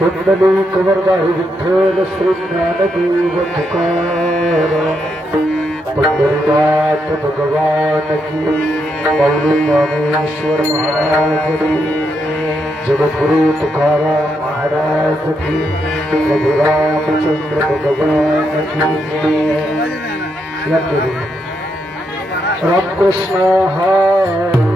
कुंडली कमरगाही विठ्ठल श्री ज्ञानदेव तुकाराम पंढरीनाथ भगवान की माऊली ज्ञानेश्वर महाराज की जगद्गुरु तुकाराम महाराज की प्रभु रामचंद्र भगवान की रामकृष्ण हरे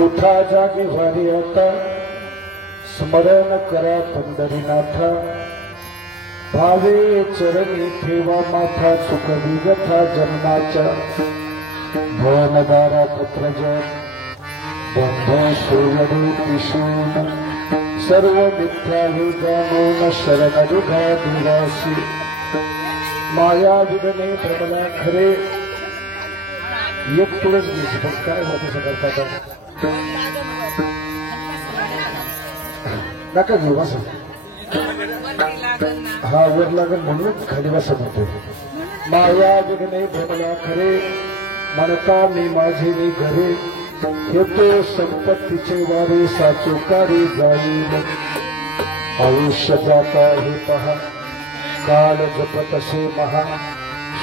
उठा जागी वारी आता स्मरण करा पंढरीनाथा भावे चरणी ठेवा माथा चुकवी गथा जन्माच्या भवनदारा पुत्रजन बंधू सोयरी पिशून सर्व मिथ्या हे जाणून शरण दुधा दुरासी माया विघ्ने प्रबला खरे एक तुळस घ्यायची पण काय होते सगळं नका घेऊ असं हा वर लागेल म्हणून खाली बसत होते माया विघ्ने भ्रमला खरे म्हणता मी माझे मी घरे येतो संपत्तीचे वारे साचोकारी जाईल आयुष्य जाता हे पहा काल जपत असे महा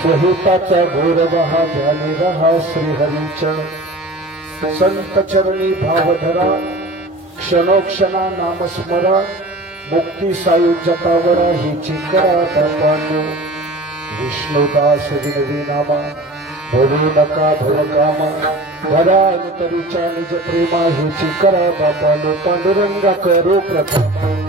स्वहिताचा घोर वहा ध्याने रहा श्रीहरीच्या संत चरणी भावधरा क्षणोक्षणा नामस्मरा मुक्ती सायुज्यतावरा हिची करा पांडू विष्णुदास विनवी नामा भरू नका भवकामा भरा अंतरीच्या निज प्रेमा हिची करा पांडू पांडुरंगा करो प्रताप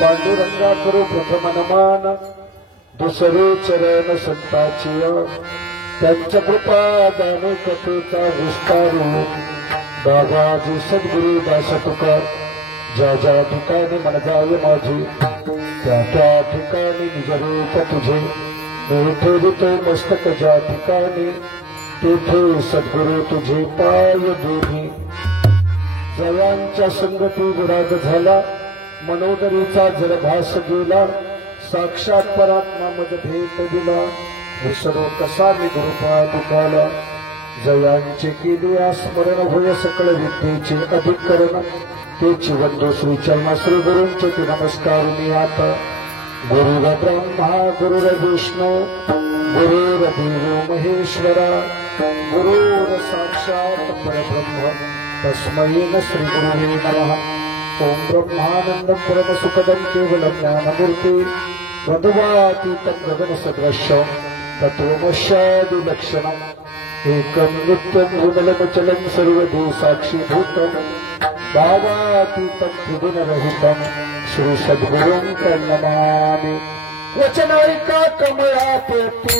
पांडुरंगा करो प्रथम नमान दुसरे चरण संताची त्यांच्या कृपा दाने कथेचा विस्तारू दादाजी सद्गुरु दास तुका ज्या ज्या ठिकाणी मन जाय माझी त्या त्या ठिकाणी निज रूप तुझे मी ठेवितो मस्तक ज्या ठिकाणी तेथे सद्गुरु तुझे पाय दोन्ही जयांच्या संगती विराग झाला मनोदरीचा जलभास गेला साक्षात परात्मा मद भेट दिला विसरो कसा मी गुरुपा दुखाला जयांचे केले स्मरण होय सकळ विद्येचे अधिकरण तेची वंदो श्री चरणा श्री गुरूंचे ते नमस्कार मी आता गुरुर ब्रह्मा गुरुर विष्णू गुरुर देव महेश्वरा गुरुर साक्षात परब्रह्म तस्मै श्री गुरुवे नमः ओम ब्रह्मानंदं परम सुखदं केवलं ज्ञानमूर्ति वधवातीतं गगन सदृश्यं तत्त्वमस्यादि लक्षणम् एकं नित्यं विमलमचलं सर्वदो साक्षीभूतं भावातीतं त्रिगुणरहितं श्री सद्गुरुं नमामि वचनायिका कमला पेटी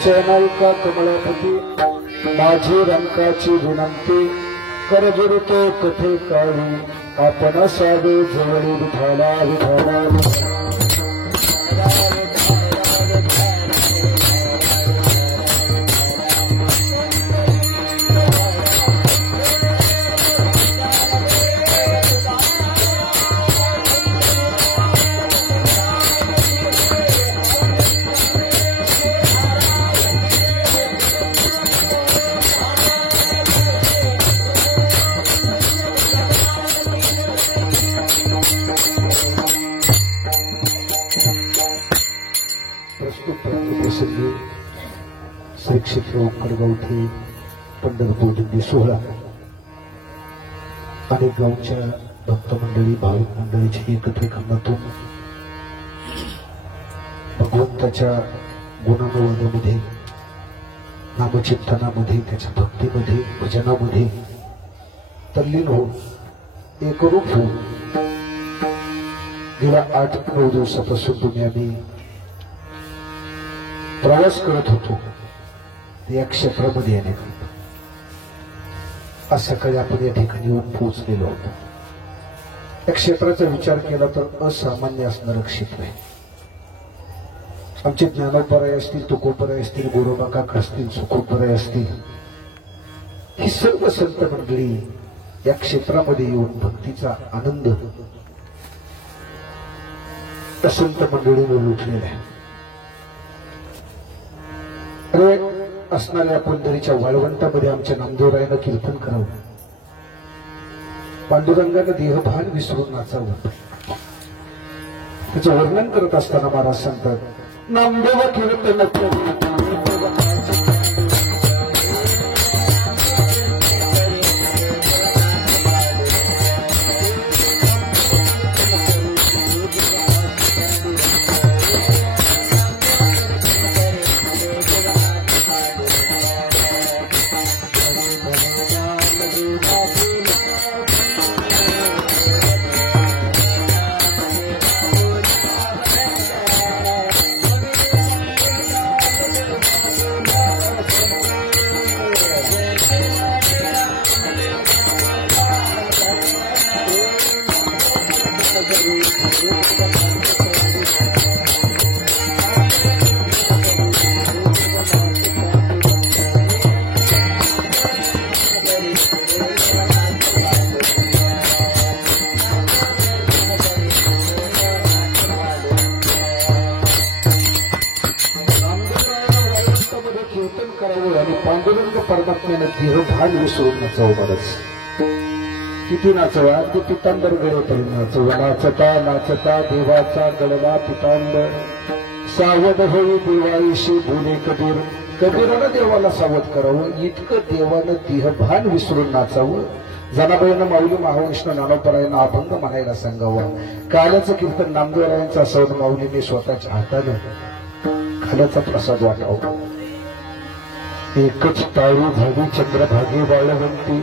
वचनायिका कमलापती माझी रंकाची विनंती करजुरतो कथे काळी आपण सावे जवळी विठाला विठाला श्री क्षेत्र ओंकारगावथे पंढरपूर दिंडी सोहळा अनेक गावच्या भक्त मंडळी भाविक मंडळीच्या एकत्रीकरणातून भगवंताच्या गुणानुवादामध्ये नामचिंतनामध्ये त्याच्या भक्तीमध्ये भजनामध्ये तल्लीन होऊन एकरूप होऊन गेल्या 8-9 दिवसापासून तुम्ही आम्ही प्रवास करत होतो या क्षेत्रामध्ये येण्याकरिता. आज सकाळी आपण या ठिकाणी येऊन पोहोचलेलो होतो. या क्षेत्राचा विचार केला तर असामान्य असणारं क्षेत्र आहे. आमचे ज्ञानोपराय असतील, तुकोपराय असतील, गोरोबा असतील, सुखोपराय असतील, ही सर्व संत मंडळी या क्षेत्रामध्ये येऊन भक्तीचा आनंद त्या संत मंडळीने लुटलेला आहे. असणाऱ्या पंढरीच्या वाळवंटामध्ये आमच्या नामदेवरायानं कीर्तन करावं, पांडुरंगानं देहभान विसरून नाचावं. त्याचं वर्णन करत असताना महाराज सांगतात, नामदेव कीर्तन पांडुरंग परमात्म्यानं देहभान विसरून नाचावं. महाराज किती नाचवा, अगदी पितांबर गळेपर्यंत नाचवा. नाचता नाचता देवाचा गळवा पितांबर, सावध होई देवाईशी बोले कबीर. कबीरानं देवाला सावध करावं, इतकं देवानं देहभान विसरून नाचावं. जनाबाईनं माऊली महावैष्णव ज्ञानोपरायांना अभंग म्हणायला सांगावं. काल्याचं कीर्तन नामदेवरायांचा सौद माऊलीने स्वतःच्या हातानं खाल्याचा प्रसाद वाटावा. एकच टाळी झाली चंद्रभागे वाळवंती,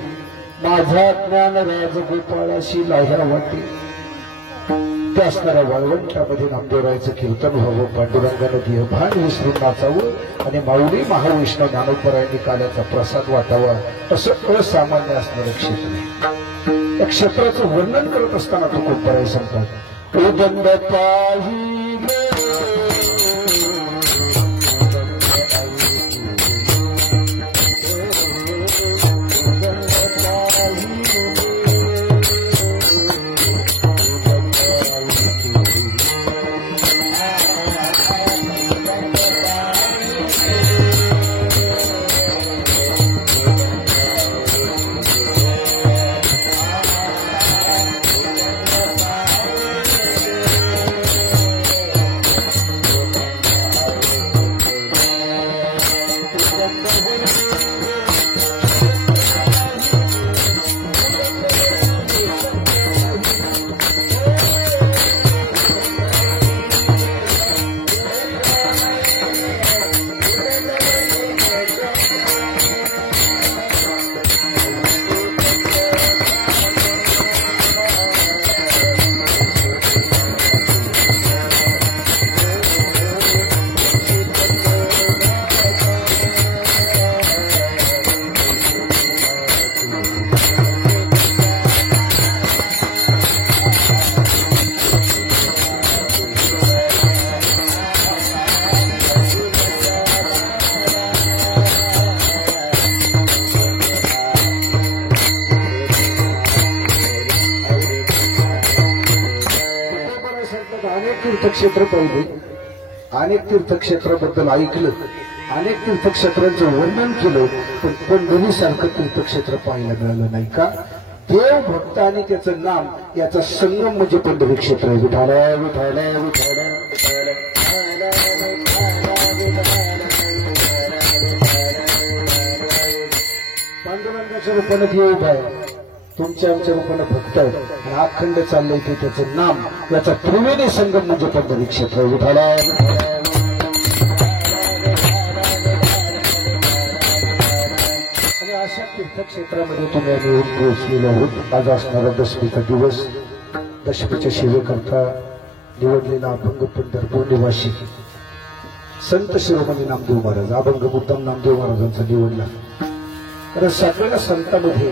माझा ज्ञान राजगोपाळाशी लाह्या वाटी. त्या असणाऱ्या वाळवंटामध्ये नामदेवरायाचं कीर्तन व्हावं, पांडुरंगानं देहभान विसरून नाचावं आणि माऊली महावैष्णव ज्ञानोपरायांनी काल्याचा प्रसाद वाटावा. असं असामान्य असणारं क्षेत्र आहे. या क्षेत्राचं वर्णन करत असताना तो कोपराय सांगतात, उदंड पाही तीर्थक्षेत्र पाहिले, अनेक तीर्थक्षेत्राबद्दल ऐकलं, अनेक तीर्थक्षेत्रांचं वर्णन केलं, पण पंढरीसारखं तीर्थक्षेत्र पाहायला मिळालं नाही. का? देव भक्त आणि त्याचं नाम याचा संगम म्हणजे पंढरी क्षेत्र आहे. विठाला विठाला विठाला विठाला रूपानं देव उभा आहे, तुमच्या आमच्या रूपानं भक्त आहेत आणि अखंड चाललंय ते त्याचं नाम, याचा त्रिवेणी संगम म्हणजे पंढरी क्षेत्र. विठाला आणि अशा तीर्थक्षेत्रामध्ये तुम्ही आम्ही येऊन पोहोचलेलो आहोत. आज असणारा दशमीचा दिवस, दशमीच्या सेवेकरता निवडलेला अभंग पंढरपूर निवासी संत शिरोमणी नामदेव महाराज, अभंग मुद्दाम नामदेव महाराजांचा निवडला. कारण सगळ्या संतांमध्ये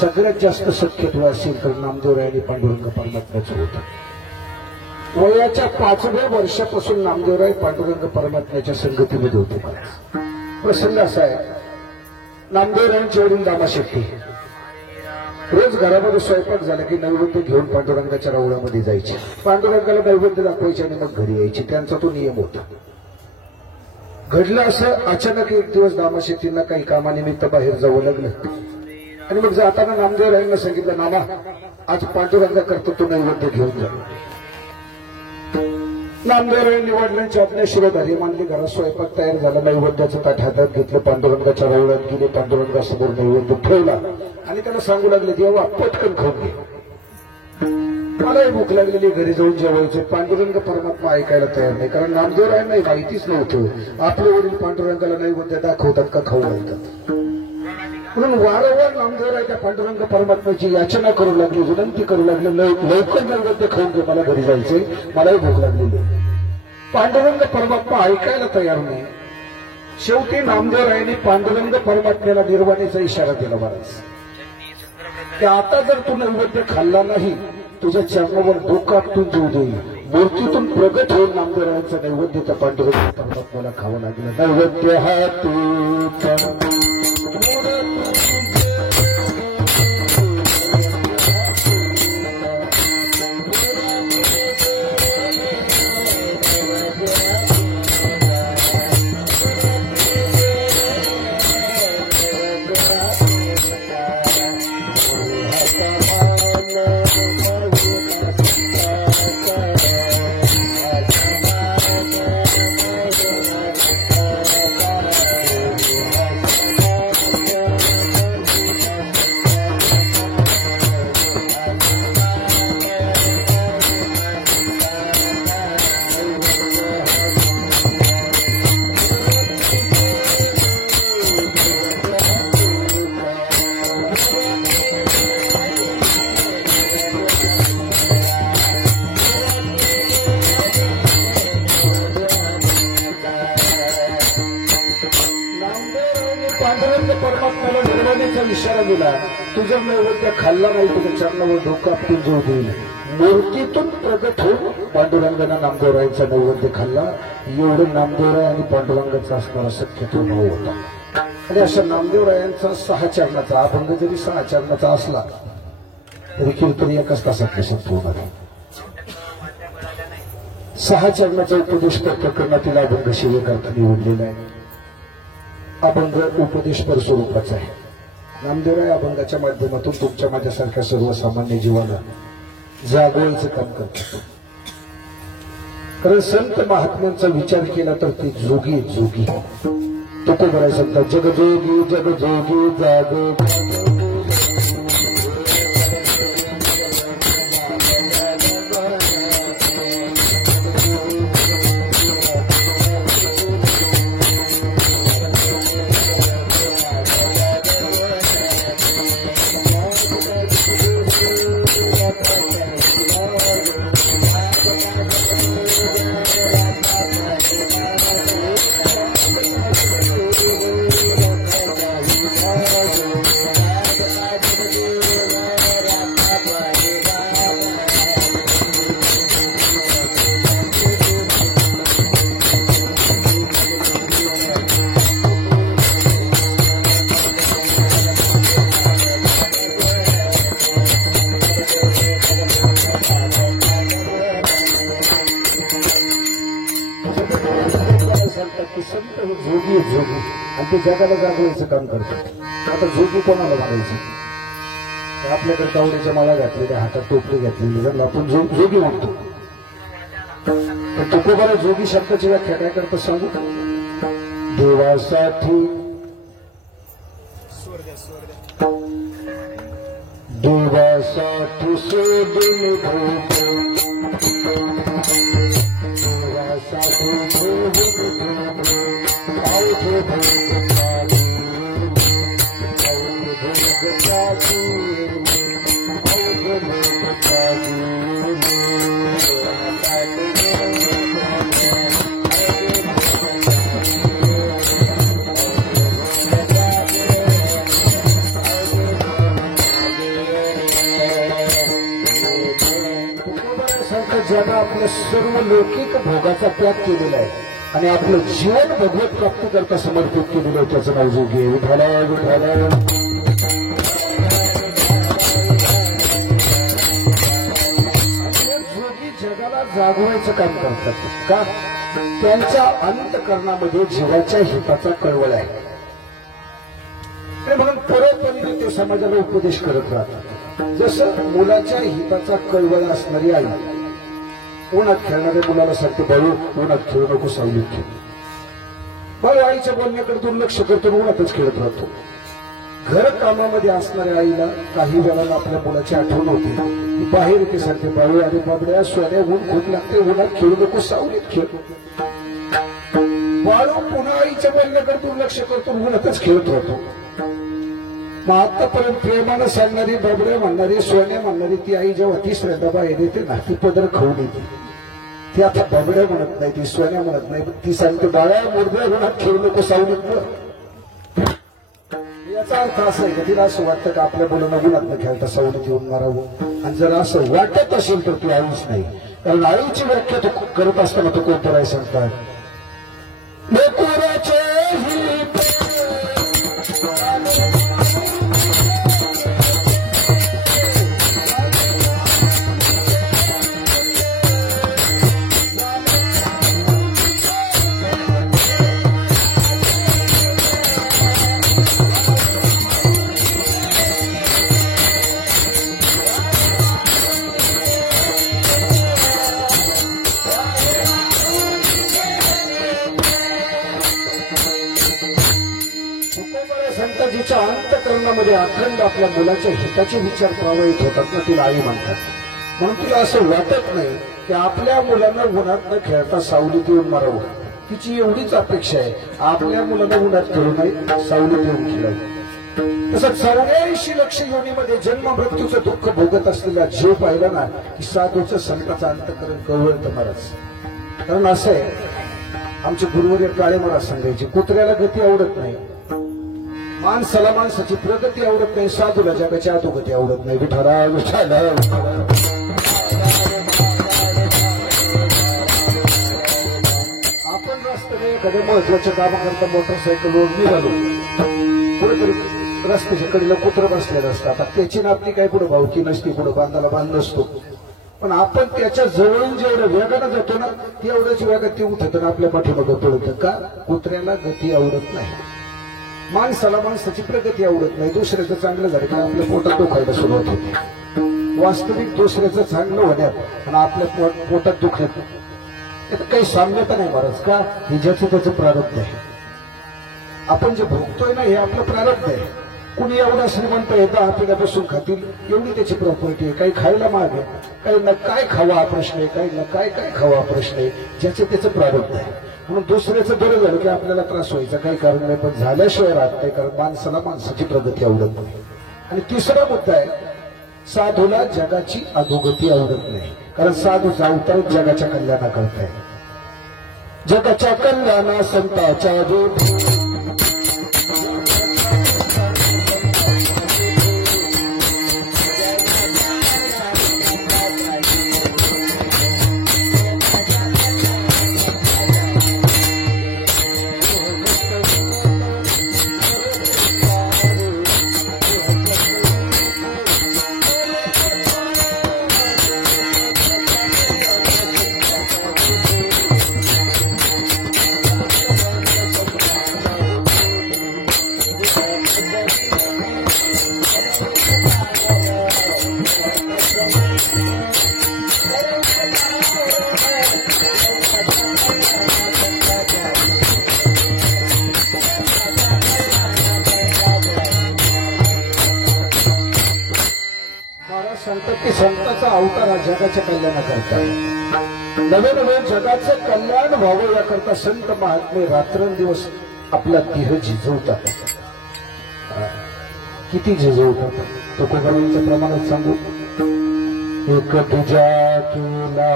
सगळ्यात जास्त सख्यत्व असेल तर नामदेवराय आणि पांडुरंग परमात्म्याचं होतं. वयाच्या 5व्या वर्षापासून नामदेवराय पांडुरंग परमात्म्याच्या संगतीमध्ये होते. प्रसंग असा आहे, नामदेवरायांचे वडील दामाशेट्टी रोज घरामध्ये स्वयंपाक झाला की नैवेद्य घेऊन पांडुरंगाच्या रावळामध्ये जायचे, पांडुरंगाला नैवेद्य दाखवायचे आणि मग घरी यायचे. त्यांचा तो नियम होता. घडलं असं, अचानक एक दिवस दामाशेट्टींना काही कामानिमित्त बाहेर जावं लागलं आणि मग जाताना नामदेवरायांना सांगितलं, नामा आज पांडुरंगा करतो तो नैवेद्य घेऊन जा. नामदेवरायांनी वडिलांची आज्ञा शिरोधारी मानली. घरात स्वयंपाक तयार झाला, नैवेद्याचं ताट हातात घेतलं, पांडुरंगाच्या रावळात गेले, पांडुरंगासमोर नैवेद्य ठेवला आणि त्याला सांगू लागले, देवा पटकन खाऊन घे, मलाही भूक लागलेली, घरी जाऊन जेवायचं. पांडुरंग परमात्मा ऐकायला तयार नाही, कारण नामदेवरायांना माहितीच नव्हतं आपले वडील पांडुरंगाला नैवेद्य दाखवतात का खाऊ घालतात. म्हणून वारंवार नामदेवराय त्या पांडुरंग परमात्म्याची याचना करू लागली, विनंती करू लागले, लवकर नैवेद्य खाऊन घे, मला घरी जायचंय, मलाही भूक लागलेली. पांडुरंग परमात्मा ऐकायला तयार नाही. शेवटी नामदेवरायांनी पांडुरंग परमात्म्याला निर्वाणीचा इशारा दिला महाराज, की आता जर तू नैवेद्य खाल्ला नाही, तुझ्या चरणावर डोकं आपटून जीव देईल. मूर्तीतून प्रगट होऊन नामदेवरायांचा नैवेद्य त्या पांडुरंग परमात्म्याला खावं लागलं. नैवेद्य हा तू परमात्म्याला निर्वाणीचा इशारा दिला, तुझं नैवेद्य खाल्ला नाही, तुझ्या चरणावर डोकं आपटून जीव देईल. मूर्तीतून प्रगट होऊन पांडुरंगानं नामदेवरायांचा नैवेद्य खाल्ला. एवढं नामदेवराय आणि पांडुरंगाचा असणारा सख्यत्व भाव होता. आणि अशा नामदेवरायांचा 6 चरणाचा अभंग जरी 6 चरणाचा असला तरी कीर्तन एकाच तासात कशात होणार आहे. 6 चरणाचा उपदेश प्रकरणातील अभंग शिवेकरता निवडलेला आहे. अभंग उपदेशपर स्वरूपाचा आहे. नामदेवराय अभंगाच्या माध्यमातून तुमच्या माझ्यासारख्या सर्वसामान्य जीवाला जागवायचं काम करतात. कारण संत महात्म्यांचा विचार केला तर ते जोगी जोगी तुकोबराय सांगतात, जगजोगी जगजोगी जाग संत हे जोगी जोगी आणि ते जगाला जागवायचं काम करतात. आता जोगी कोणाला म्हणायचं? आपल्याकडे कावडीच्या माळा घातलेल्या, हातात टोपली घातलेली, जर आपण जोगी म्हणतो. पण तुकोबाला जोगी शब्दाची व्याख्या काय करता सांगू? देवासाठी देवासाठी सोडून भोग देवासाठी भोग अवघे भोग ज्यानं आपल्या सर्व लौकिक भोगाचा त्याग केलेला आहे आणि आपलं जीवन भगवत प्राप्ती करता समर्पित केलेलं आहे त्याचं नाव जोगी आहे. विठाला विठाला जोगी जगाला जागवायचं काम करतात का त्यांच्या अंतःकरणामध्ये जीवाच्या हिताचा कळवळ आहे म्हणून परत ते समाजाला उपदेश करत राहतात. जसं मुलाच्या हिताचा कळवळ असणारी आई उन्हात खेळणाऱ्या मुलाला सांगते बाळू उन्हात खेळू नको सावलीत खेळ. बाळू आईच्या बोलण्याकडे दुर्लक्ष करतो उन्हातच खेळत राहतो. घर कामामध्ये असणाऱ्या आईला काही वेळाला आपल्या मुलाची आठवण होते ती बाहेर येते सांगते बाळू अरे बाबड्या सोन्या ऊन खूप लागते उन्हात खेळू नको सावलीत खेळ. बाळू पुन्हा आईच्या बोलण्याकडे दुर्लक्ष करतो उन्हातच खेळत राहतो. मग आतापर्यंत प्रेमानं सांगणारी बाबड्या म्हणणारी सोन्या म्हणणारी ती आई जेव्हा तिसऱ्यांदा बाहेर येते ना ती पदर खाऊन येते. ती आता बाबड्या म्हणत नाही ती सोन्या म्हणत नाही ती सांगते बाळा मुर्द्या उन्हात खेळू नको सावलीत. याचा अर्थ असा आहे का तिला असं वाटतं का आपल्या मुलांना उन्हात खेळता सावलीत येऊन मारावं आणि जर असं वाटत असेल तर ती आईच नाही. कारण आईची व्याख्या तो करत असताना तो कोणतं राय सांगतात जिच्या अंतःकरणामध्ये अखंड आपल्या मुलाच्या हिताचे विचार प्रवाहित होतात ना तिला आई म्हणतात. म्हणून तिला असं वाटत नाही की आपल्या मुलांना उन्हात न खेळता सावलीत येऊन मारावं. तिची एवढीच अपेक्षा आहे आपल्या मुलांना उन्हात खेळू नये सावलीत येऊन खेळावं. तसं 84 लक्ष योनीमध्ये जन्म मृत्यूचं दुःख भोगत असलेला जीव पाहिला ना की साधूचं संताचं अंतःकरण कळवळतं महाराज. कारण असं आहे आमचे गुरुवर्य काळे महाराज सांगायचे कुत्र्याला गती आवडत नाही माणसाला माणसाची प्रगती आवडत नाही साधूला जगाची अधोगती आवडत नाही. विठाला विठाला आपण रस्त्याने एखाद्या महत्वाच्या कामाकरता मोटरसायकलवर निघालो कुठेतरी रस्त्याच्या कडेला कुत्र बसलेलं असतं. आता त्याची ना आपली काही पुढे भावकी नसते पुढे बांधाला बांध नसतो पण आपण त्याच्या जवळून जेवढ्या वेगानं जातो ना तेवढ्याच वेगात ते उठतं आपल्या पाठीमागं पळतं का कुत्र्याला गती आवडत नाही माणसाला माणसाची प्रगती आवडत नाही. दुसऱ्याचं चांगलं झालं की आपल्या पोटात दुखायला सुरुवात होते. वास्तविक दुसऱ्याचं चांगलं होण्यात आणि आपल्या पोटात दुखण्यात यात काही साम्यता नाही महाराज का हे ज्याचं त्याचं प्रारब्ध आहे. आपण जे भोगतोय ना हे आपलं प्रारब्ध आहे. कुणी एवढा श्रीमंत आहे 10 पिढ्यापासून खातील एवढी त्याची प्रॉपर्टी आहे. काही खायला माग आहे काही न काय खावा हा प्रश्न आहे काही न काय काय खावा हा प्रश्न आहे. ज्याचं त्याचं प्रारब्ध आहे. म्हणून दुसऱ्याचं बरं झालं की आपल्याला त्रास व्हायचा काही कारण नाही पण झाल्याशिवाय राहत नाही कारण माणसाला माणसाची प्रगती आवडत नाही. आणि तिसरा मुद्दा आहे साधूला जगाची अधोगती आवडत नाही कारण साधूचा अवतार जगाच्या कल्याणाकरता आहे. जगाच्या कल्याणा संताच्या की संताचा अवतार हा जगाच्या कल्याणाकरता नवे नवे जगाचं कल्याण व्हावं याकरता संत महात्मे रात्रंदिवस आपला देह झिजवतात. किती झिजवतात तुकोबांच्या प्रमाणात सांगू. एक तुझ्या केला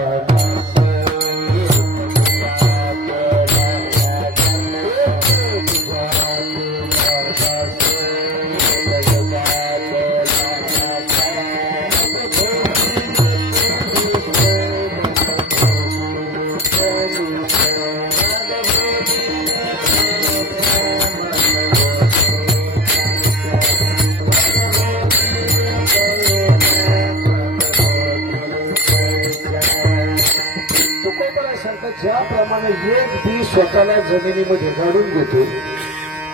ज्याप्रमाणे एक बी स्वतःला जमिनीमध्ये गाडून घेतो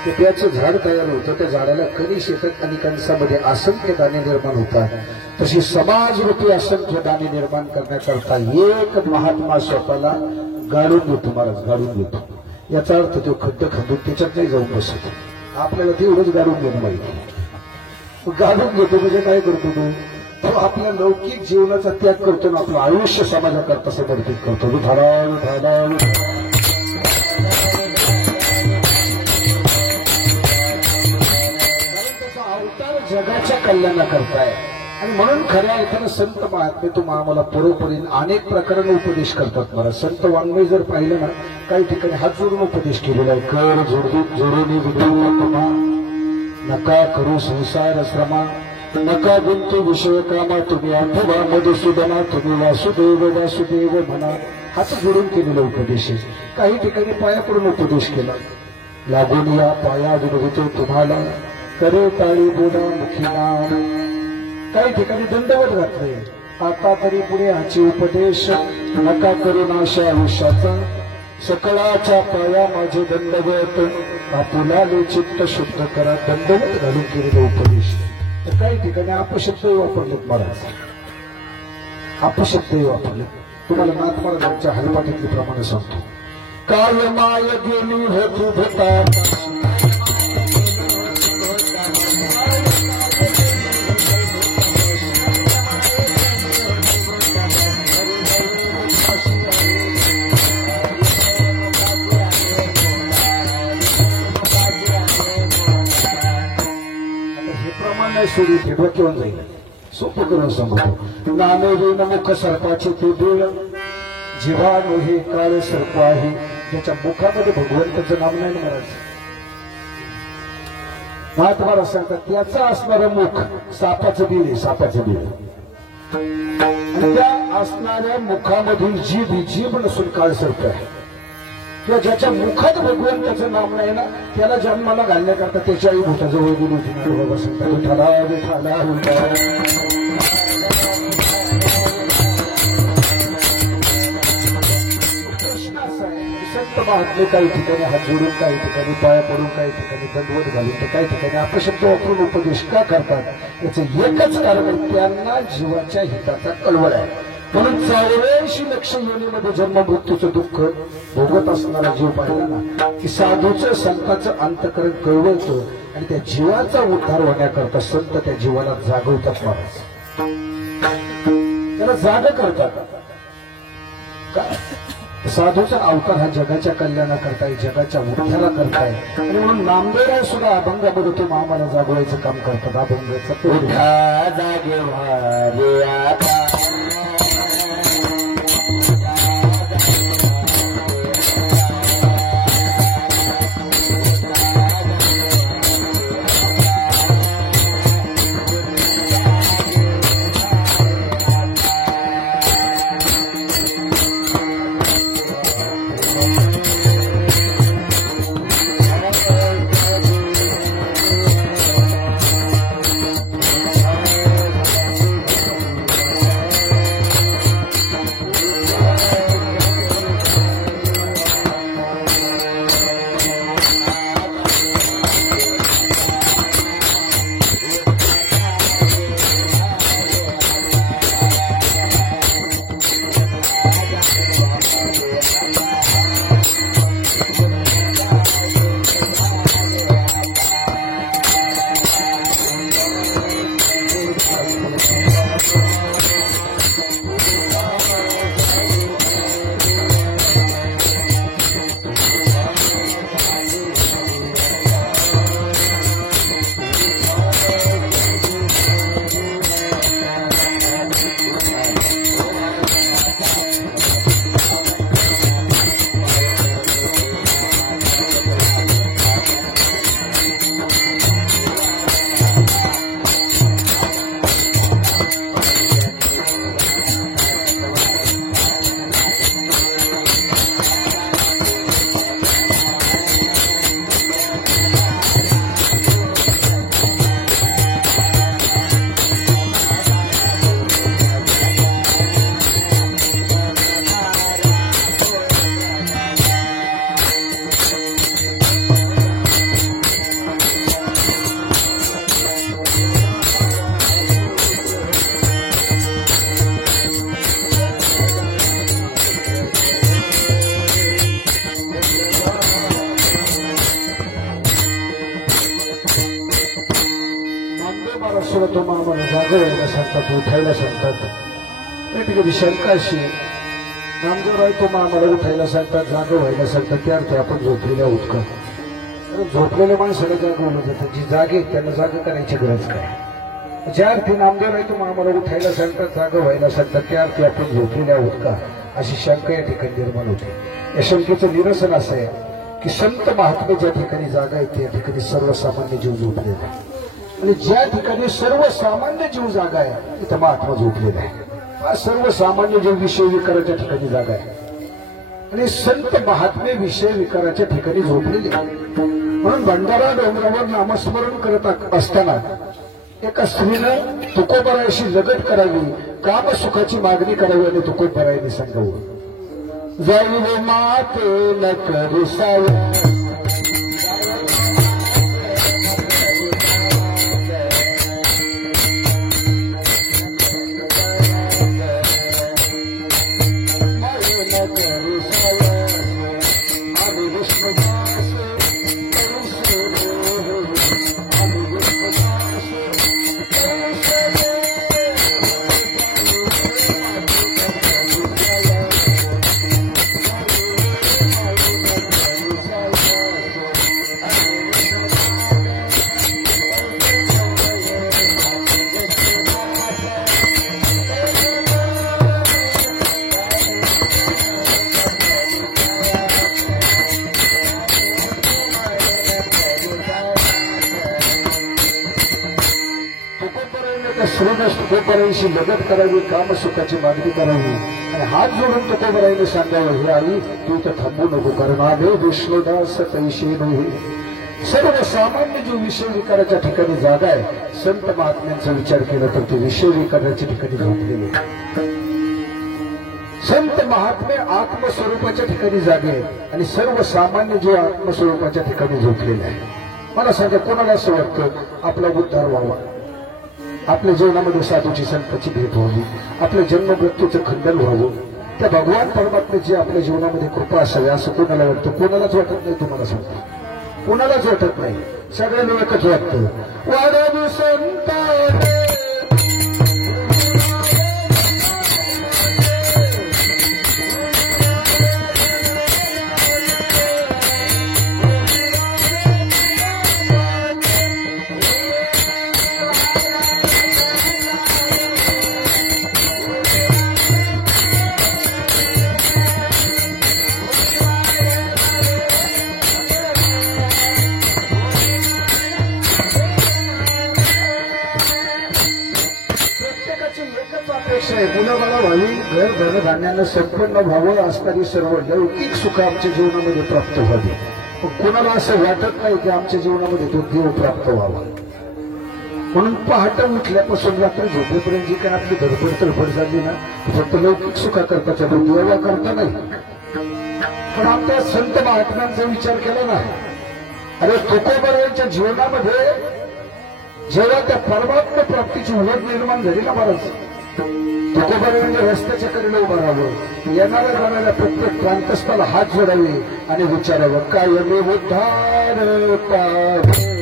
ते त्याचं झाड तयार होतं. त्या झाडाला कणीस येतात आणि कणसामध्ये असंख्य दाणे निर्माण होतात. तशी समाजरूपी असंख्य दाणे निर्माण करण्याकरता एक महात्मा स्वतःला गाडून घेतो. महाराज गाडून घेतो याचा अर्थ तो खड्ड खंदून त्याच्यात नाही जाऊन बसतो. आपल्याला तेवढंच गाडून घेणं माहिती. गाडून घेतो म्हणजे काय करतो तो आपल्या लौकिक जीवनाचा त्याग करतो ना आपलं आयुष्य समाजाकरता समर्पित करतो. तो धाराळ धाराळ त्याचा अवतार जगाच्या कल्याणाकरता आहे. आणि म्हणून खऱ्या अर्थानं संत महात्मे तुम्हा आम्हाला परोपरीने अनेक प्रकाराने उपदेश करतात. मला संत वाङ्मय जर पाहिलं ना काही ठिकाणी हात जोडून उपदेश केलेला आहे. कर जोडून विद्या नका करू संसार श्रमा नका गुंतू विषय कामा तुम्ही आठवा मधुसूदना तुम्ही वासुदेव वासुदेव म्हणा. हाच जोडून केलेला उपदेश आहे. काही ठिकाणी पायाकडून उपदेश केला. लागून या पाया विनवतो तुम्हाला करे टाळी बोला मुखी नाम. काही ठिकाणी दंडवत घातले. आता तरी पुढे हाची उपदेश नका करू नाशा आयुष्याचा सकळाच्या पाया माझे दंडवत आपुलाले चित्त शुद्ध करा. दंडवत घालून केलेला उपदेश. तर काही ठिकाणी अपशब्दही वापरलेत महाराज. अपशब्दही वापरले. तुम्हाला नाथ महाराजांच्या हरिपाठातली प्रमाणे सांगतो. काय माय गेली होती भटा सोडी ठेवा किंवा जाईल. सोपं करून सांगतो. नामे विन मुख सर्पाचे ते बिळ जीवाणू हे काळ सर्प आहे. ज्याच्या मुखामध्ये भगवंताचं नाम नाही म्हणायचं. महात्मा सांगतात त्याचं असणारं मुख सापाचं बीळ आहे. सापाचं बीळ. आणि त्या असणाऱ्या मुखामधील जीभ नसून काळ सर्प आहे. किंवा ज्याच्या मुखात भगवंताचं नाम नाही ना त्याला जन्माला घालण्याकरता त्याच्या आई भूताजवळ गेली होती. बाबा सांगतात विठाला विठाला प्रश्न असा आहे. संत महात्मे काही ठिकाणी हात जोडून काही ठिकाणी पाया पडून काही ठिकाणी दंडवत घालून तर काही ठिकाणी अपशब्द वापरून उपदेश का करतात याचं एकच कारण आहे. त्यांना जीवाच्या हिताचा कळवळ आहे. म्हणून 84 लक्ष योनीमध्ये जन्म मृत्यूचं दुःख भोगत असणारा जीव पाहिला ना की साधूचं संताचं अंतकरण कळवळतं आणि त्या जीवाचा उद्धार होण्याकरता संत त्या जीवाला जागवतात. महाराज त्याला जाग करतात. साधूचा अवतार हा जगाच्या कल्याणाकरताय जगाच्या उद्धारा करताय. आणि म्हणून नामदेवराव सुद्धा अभंगामध्ये तो आम्हाला जागवायचं काम करतात. अभंगाचं उद्धा जागे सुद्धा तुम्हाला मला जागा व्हायला सांगतात, उठायला सांगतात. कधी शंका अशी नामदेवराय तुम्हाला मला उठायला सांगतात, जागा व्हायला सांगतात, त्या अर्थी आपण झोपलेल्या आहोत का? झोपलेल्या माणसाला जागवलं जातं. जी जागे त्यांना जागा करायची गरज काय? ज्या अर्थी नामदेवराय तुम्हाला मला उठायला सांगतात, जागा व्हायला सांगतात, त्या अर्थी आपण झोपलेले आहोत का? अशी शंका या ठिकाणी निर्माण होते. या शंकेचं निरसन असं आहे की संत महात्मे ज्या ठिकाणी जागा येते त्या ठिकाणी सर्वसामान्य जीव झोपलेला आहे, आणि ज्या ठिकाणी सर्वसामान्य जीव जागा आहे तिथं महात्मा झोपलेला आहे. हा सर्वसामान्य जीव विषय विकाराच्या ठिकाणी जागा आहे, आणि संत महात्मे विषय विकाराच्या ठिकाणी झोपलेले. म्हणून भंडारा डोंगरावर नामस्मरण करत असताना एका स्त्रीनं तुकोबरायशी लगट करावी, काम सुखाची मागणी करावी, आणि तुकोबरायने सांगावं, जाई रे माते न करी सावं, तुकोबराईशी लगट करावी, काम सुखाची मागणी करावी, आणि हात जोडून तुकोबराईने सांगावं, हे आई तू इथं थांबू नको, कारण आले विष्णुदास तैशी नव्हे. सर्वसामान्य जो विषय विकाराच्या ठिकाणी जागा आहे, संत महात्म्यांचा विचार केला तर ते विषय विकाराच्या ठिकाणी झोपलेले. संत महात्मे आत्मस्वरूपाच्या ठिकाणी जागे आहेत, आणि सर्वसामान्य जीव आत्मस्वरूपाच्या ठिकाणी झोपलेले आहे. मला सांगा, कोणाला असं वाटतं आपला उद्धार व्हावा, आपल्या जीवनामध्ये साधूची संतांची भेट व्हावी, आपल्या जन्म मृत्यूचं खंडन व्हावं, त्या भगवान परमात्म्याची आपल्या जीवनामध्ये कृपा असावी असं कोणाला वाटतं? कोणालाच वाटत नाही. तुम्हाला सांगतो, कोणालाच वाटत नाही. सगळ्यांना एकच वाटतं, वाढावी संताने मुलाबाळा व्हावी, घर धनधान्यानं संपन्न व्हावं, असणारी सर्व लौकिक सुख आमच्या जीवनामध्ये प्राप्त व्हावी. पण कोणाला असं वाटत नाही की आमच्या जीवनामध्ये तो देव प्राप्त व्हावा. म्हणून पहाटे उठल्यापासून रात्री झोपेपर्यंत जी काय आपली धडपड तडपड झाली ना, फक्त लौकिक सुखा करता देवा करता नाही. पण आमच्या संत महात्म्यांचा विचार केला ना, अरे तुकोबरायांच्या जीवनामध्ये जेव्हा त्या परमात्मा प्राप्तीची उलट निर्माण झाली ना महाराज, तुकोबरायांनी रस्त्याच्या कडेला उभं राहावं, येणाऱ्या जाणाऱ्या प्रत्येक प्रांतस्थाला हात जोडावे आणि विचारावं, काय मे उद्धार पावेना,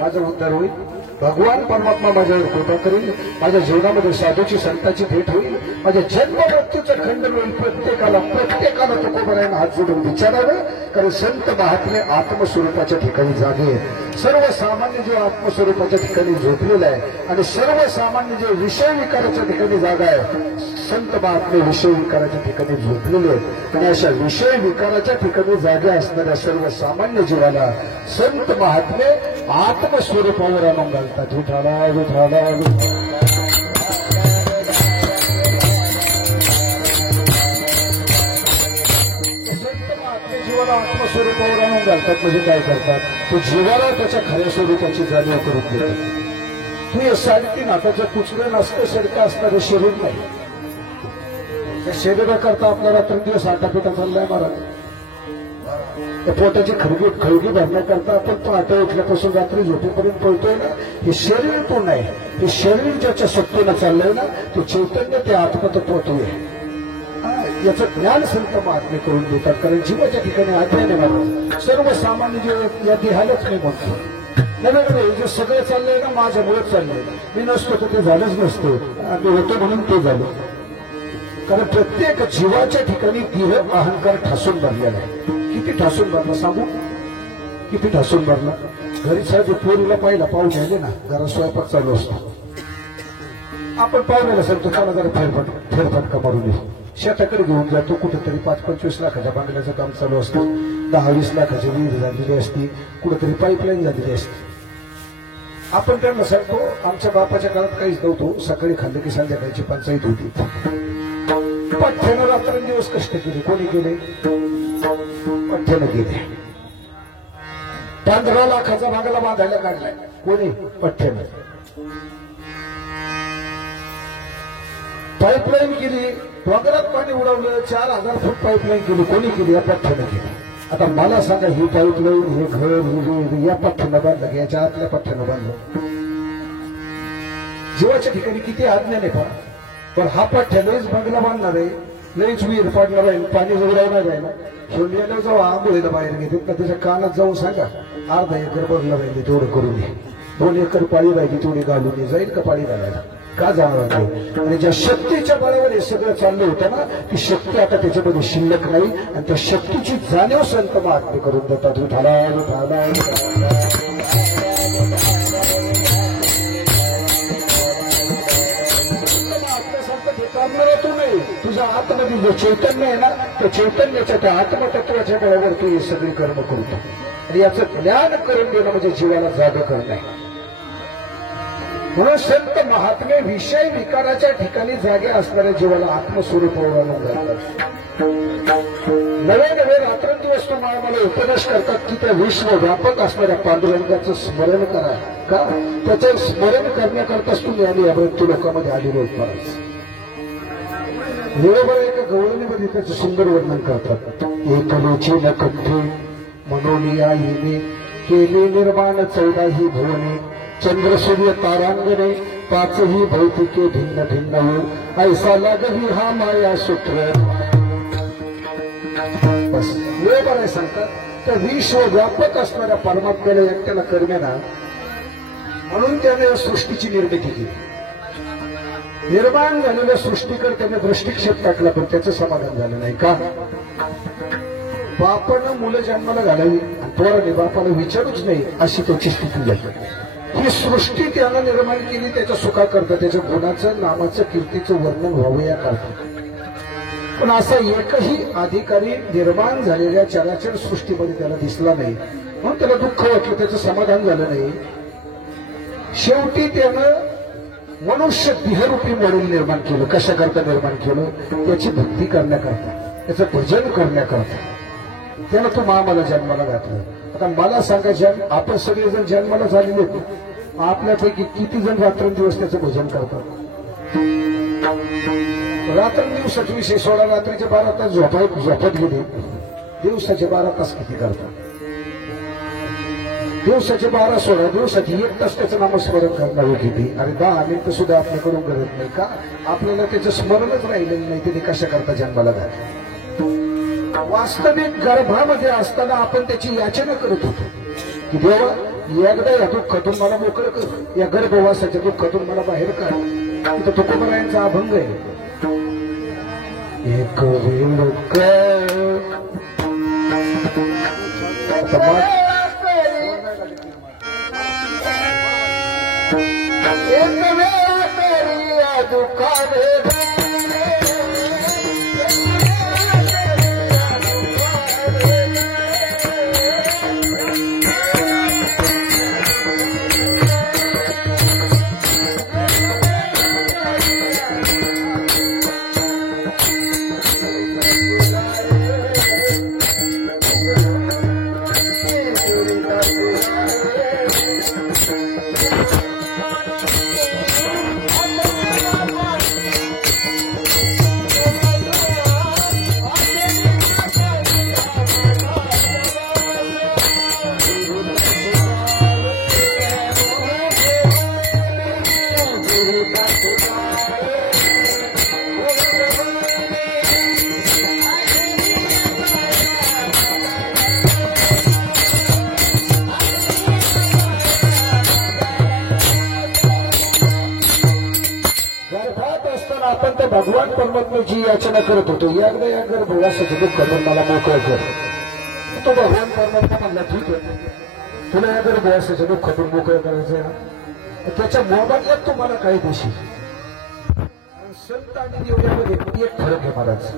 माझा उद्धार होईल, भगवान परमात्मा माझ्यावर कृपा करेल, माझ्या जीवनामध्ये साधूची संतांची भेट होईल, म्हणजे जन्म मृत्यूचं खंडन होईल प्रत्येकाला तुकोबरायनं हात जोडून विचारावं. कारण संत महात्मे आत्मस्वरूपाच्या ठिकाणी जागे आहेत. सर्वसामान्य जे आत्मस्वरूपाच्या ठिकाणी झोपलेलं आहे आणि सर्वसामान्य जे विषय विकाराच्या ठिकाणी जागा आहे, संत महात्मे विषय विकाराच्या ठिकाणी झोपलेले आहेत. आणि अशा विषय विकाराच्या ठिकाणी जागे असणाऱ्या सर्वसामान्य जीवाला संत महात्मे आत्मस्वरूपावर आणून घालतात. विठाला विठाला जीवाला आत्मस्वरूपावर आणून घालतात. म्हणजे काय करतात, तो जीवाला त्याच्या खऱ्या स्वरूपाची जाणीव करून देतात. तू हे 3.5 हाताचं कुचलं नसतं सरका असणारं शरीर नाही. त्या शरीराकरता आपला रात्रंदिवस आटापिटा चाललाय महाराज. त्या पोटाची खळगी भरण्याकरता आपण पहाटे उठल्यापासून रात्री झोपेपर्यंत पळतोय ना. हे शरीर पूर्ण आहे. हे शरीर ज्याच्या सत्तेनं चाललंय ना, ते चैतन्य ते आत्मतत्व आहे. याचं ज्ञान संत महात्मे करून देतात. कारण जीवाच्या ठिकाणी अज्ञान आहे महाराज. सर्वसामान्य जीव या देहालाच नाही म्हणतो. नव्हे जे सगळं चाललंय ना माझ्यामुळेच चाललंय. मी नसतो तर ते झालंच नसतं. मी होतो म्हणून ते झालं. कारण प्रत्येक जीवाच्या ठिकाणी देह अहंकार ठासून भरलेला आहे. किती ठासून भरला सांगू? किती ठासून भरला? घरी साहेब पोरीला पाहिला पाहून आले ना, घरात स्वयंपाक चालू असतो. आपण पाहुण्याला सांगतो चला जरा फेरफटका मारून येऊ. शेताकडे घेऊन जातो. कुठेतरी 5-25 लाखाच्या बांगल्याचं काम चालू असतं. 10-20 लाखाची विहीर झालेली असती. कुठेतरी पाईपलाईन झालेली असते. आपण त्यांना सांगतो आमच्या बापाच्या काळात काहीच नव्हतं. सकाळी खाल्लं की संध्याकाळची पंचायत होती. पठ्ठ्यानं रात्रंदिवस कष्ट केले. कोणी केले? पठ्ठ्यानं केले. 15 लाखाचा बांगला बांधायला काढलाय. कोणी? पठ्ठ्यानं. पाईपलाईन केली. डोंगरात पाणी उडवलं. 4000 फूट पाईपलाईन केली. कोणी केली? या पठ्ठ्यानं केली. आता मला सांगा ही पाईपलाईन, हे घर या पठ्ठ्यानं बांधलं की याच्या आतल्या पठ्ठ्यानं बांधलं? जीवाच्या ठिकाणी किती अज्ञान आहे पहा. पण हा पठ्ठ्या लईच बंगला बांधणार आहे, लईच विहीर पाडणार आहे, पाणी उडवणार आहे ना. शोधल्याला जाऊ आंघोळीला बाहेर घेतात का त्याच्या कानात जाऊन सांगा 1/2 एकर भरला राहिली तेवढं करून घे. 2 एकर पाळी राहिली तेवढी घालून जाईल का पाळी घालायला? का जाणार? आणि ज्या शक्तीच्या बळावर हे सगळं चाललं होतं ना, ती शक्ती आता त्याच्यामध्ये शिल्लक नाही. आणि त्या शक्तीची जाणीव संत महात्मे करून देतात. विठाला विठाला तुझ्या आतमध्ये जे चैतन्य आहे ना, त्या चैतन्याच्या त्या आत्मतत्वाच्या बळावर तू हे सगळी कर्म करतो. आणि याचं ज्ञान करून देणं म्हणजे जीवाला जाग करणं आहे. म्हणून संत महात्मे विषय विकाराच्या ठिकाणी जागे असणाऱ्या जीवाला आत्मस्वरूपावर आणून घालतात. नवे रात्रंदिवस तुम्हाला मला उपदेश करतात की त्या विश्वव्यापक असणाऱ्या पांडुरंगाचं स्मरण करा. का? त्याचं स्मरण करण्याकरताच तुम्ही आणि या मृत्यू लोकांमध्ये आलेलो उत्पादन. बरोबर एका गवळणीमध्ये त्याचं सुंदर वर्णन करतात. एकलेची नकंठे मनोनिया येणे केले निर्माण 14 भुवने चंद्र सूर्य तारांगणे 5 भौतिके भिन्न भिन्न हो ऐसा लागही हा माया सूत्र. बस बरोबर आहे सांगतात. तर विश्वव्यापक असणाऱ्या परमात्म्याला एकट्याला करण्याना म्हणून त्याने सृष्टीची निर्मिती केली. निर्माण झालेल्या सृष्टीकडे त्याने दृष्टिक्षेप टाकला पण त्याचं समाधान झालं नाही. का? बापानं मुलं जन्माला घालावी आणि पोराने बापाला विचारूच नाही अशी त्याची स्थिती झाली. ही सृष्टी त्यानं निर्माण केली त्याच्या सुखाकरता, त्याच्या गुणाचं नामाचं कीर्तीचं वर्णन व्हावं या करता. पण असा एकही अधिकारी निर्माण झालेल्या चराचर सृष्टीमध्ये त्याला दिसला नाही. म्हणून त्याला दुःख वाटलं, त्याचं समाधान झालं नाही. शेवटी त्यानं मनुष्य देहरूपी मॉडेल निर्माण केलं. कशाकरता निर्माण केलं? त्याची भक्ती करण्याकरता, त्याचं भजन करण्याकरता. त्यानं तो मामाला जन्माला घातलं. आता मला सांगा, आपण सगळेजण जन्माला झालेले आपल्यापैकी किती जण रात्रंदिवस त्याचं भजन करतात? रात्रंदिवसाचा विषय सोडा. रात्रीचे 12 तास झोपत गेले. दिवसाचे 12 तास किती करतात? दिवसाचे 12 सोडा. दिवसाची 1 तास त्याचं नामस्मरण करणार किती? आणि 10 मिनिटं सुद्धा आपल्याकडून करत नाही. का? आपल्याला त्याचं स्मरणच राहिलेलं नाही. त्याने कशा करता जन्माला घातलं? वास्तविक गर्भामध्ये असताना आपण त्याची याचना करत होतो की देवा एकदा या दुःखातून मला मोकळं कर, या गर्भवासाच्या दुःखातून मला बाहेर काढ. तिथं तुकोबरायांचा अभंग आहे. एक वेळ दुकाने आपण तर भगवान परमात्म्याची याचना करत होतो. एकदा या गर्भवासाचं दुःख करून मला मोकळं कर. तो भगवान परमात्मा म्हणला ठीक आहे, तुला या गर्भवासाचं दुःख करून मोकळं करायचं आहे ना, त्याच्या मोबदल्यात तुम्हाला काय देशील. संत आणि देवयामध्ये एक फरक आहे महाराज.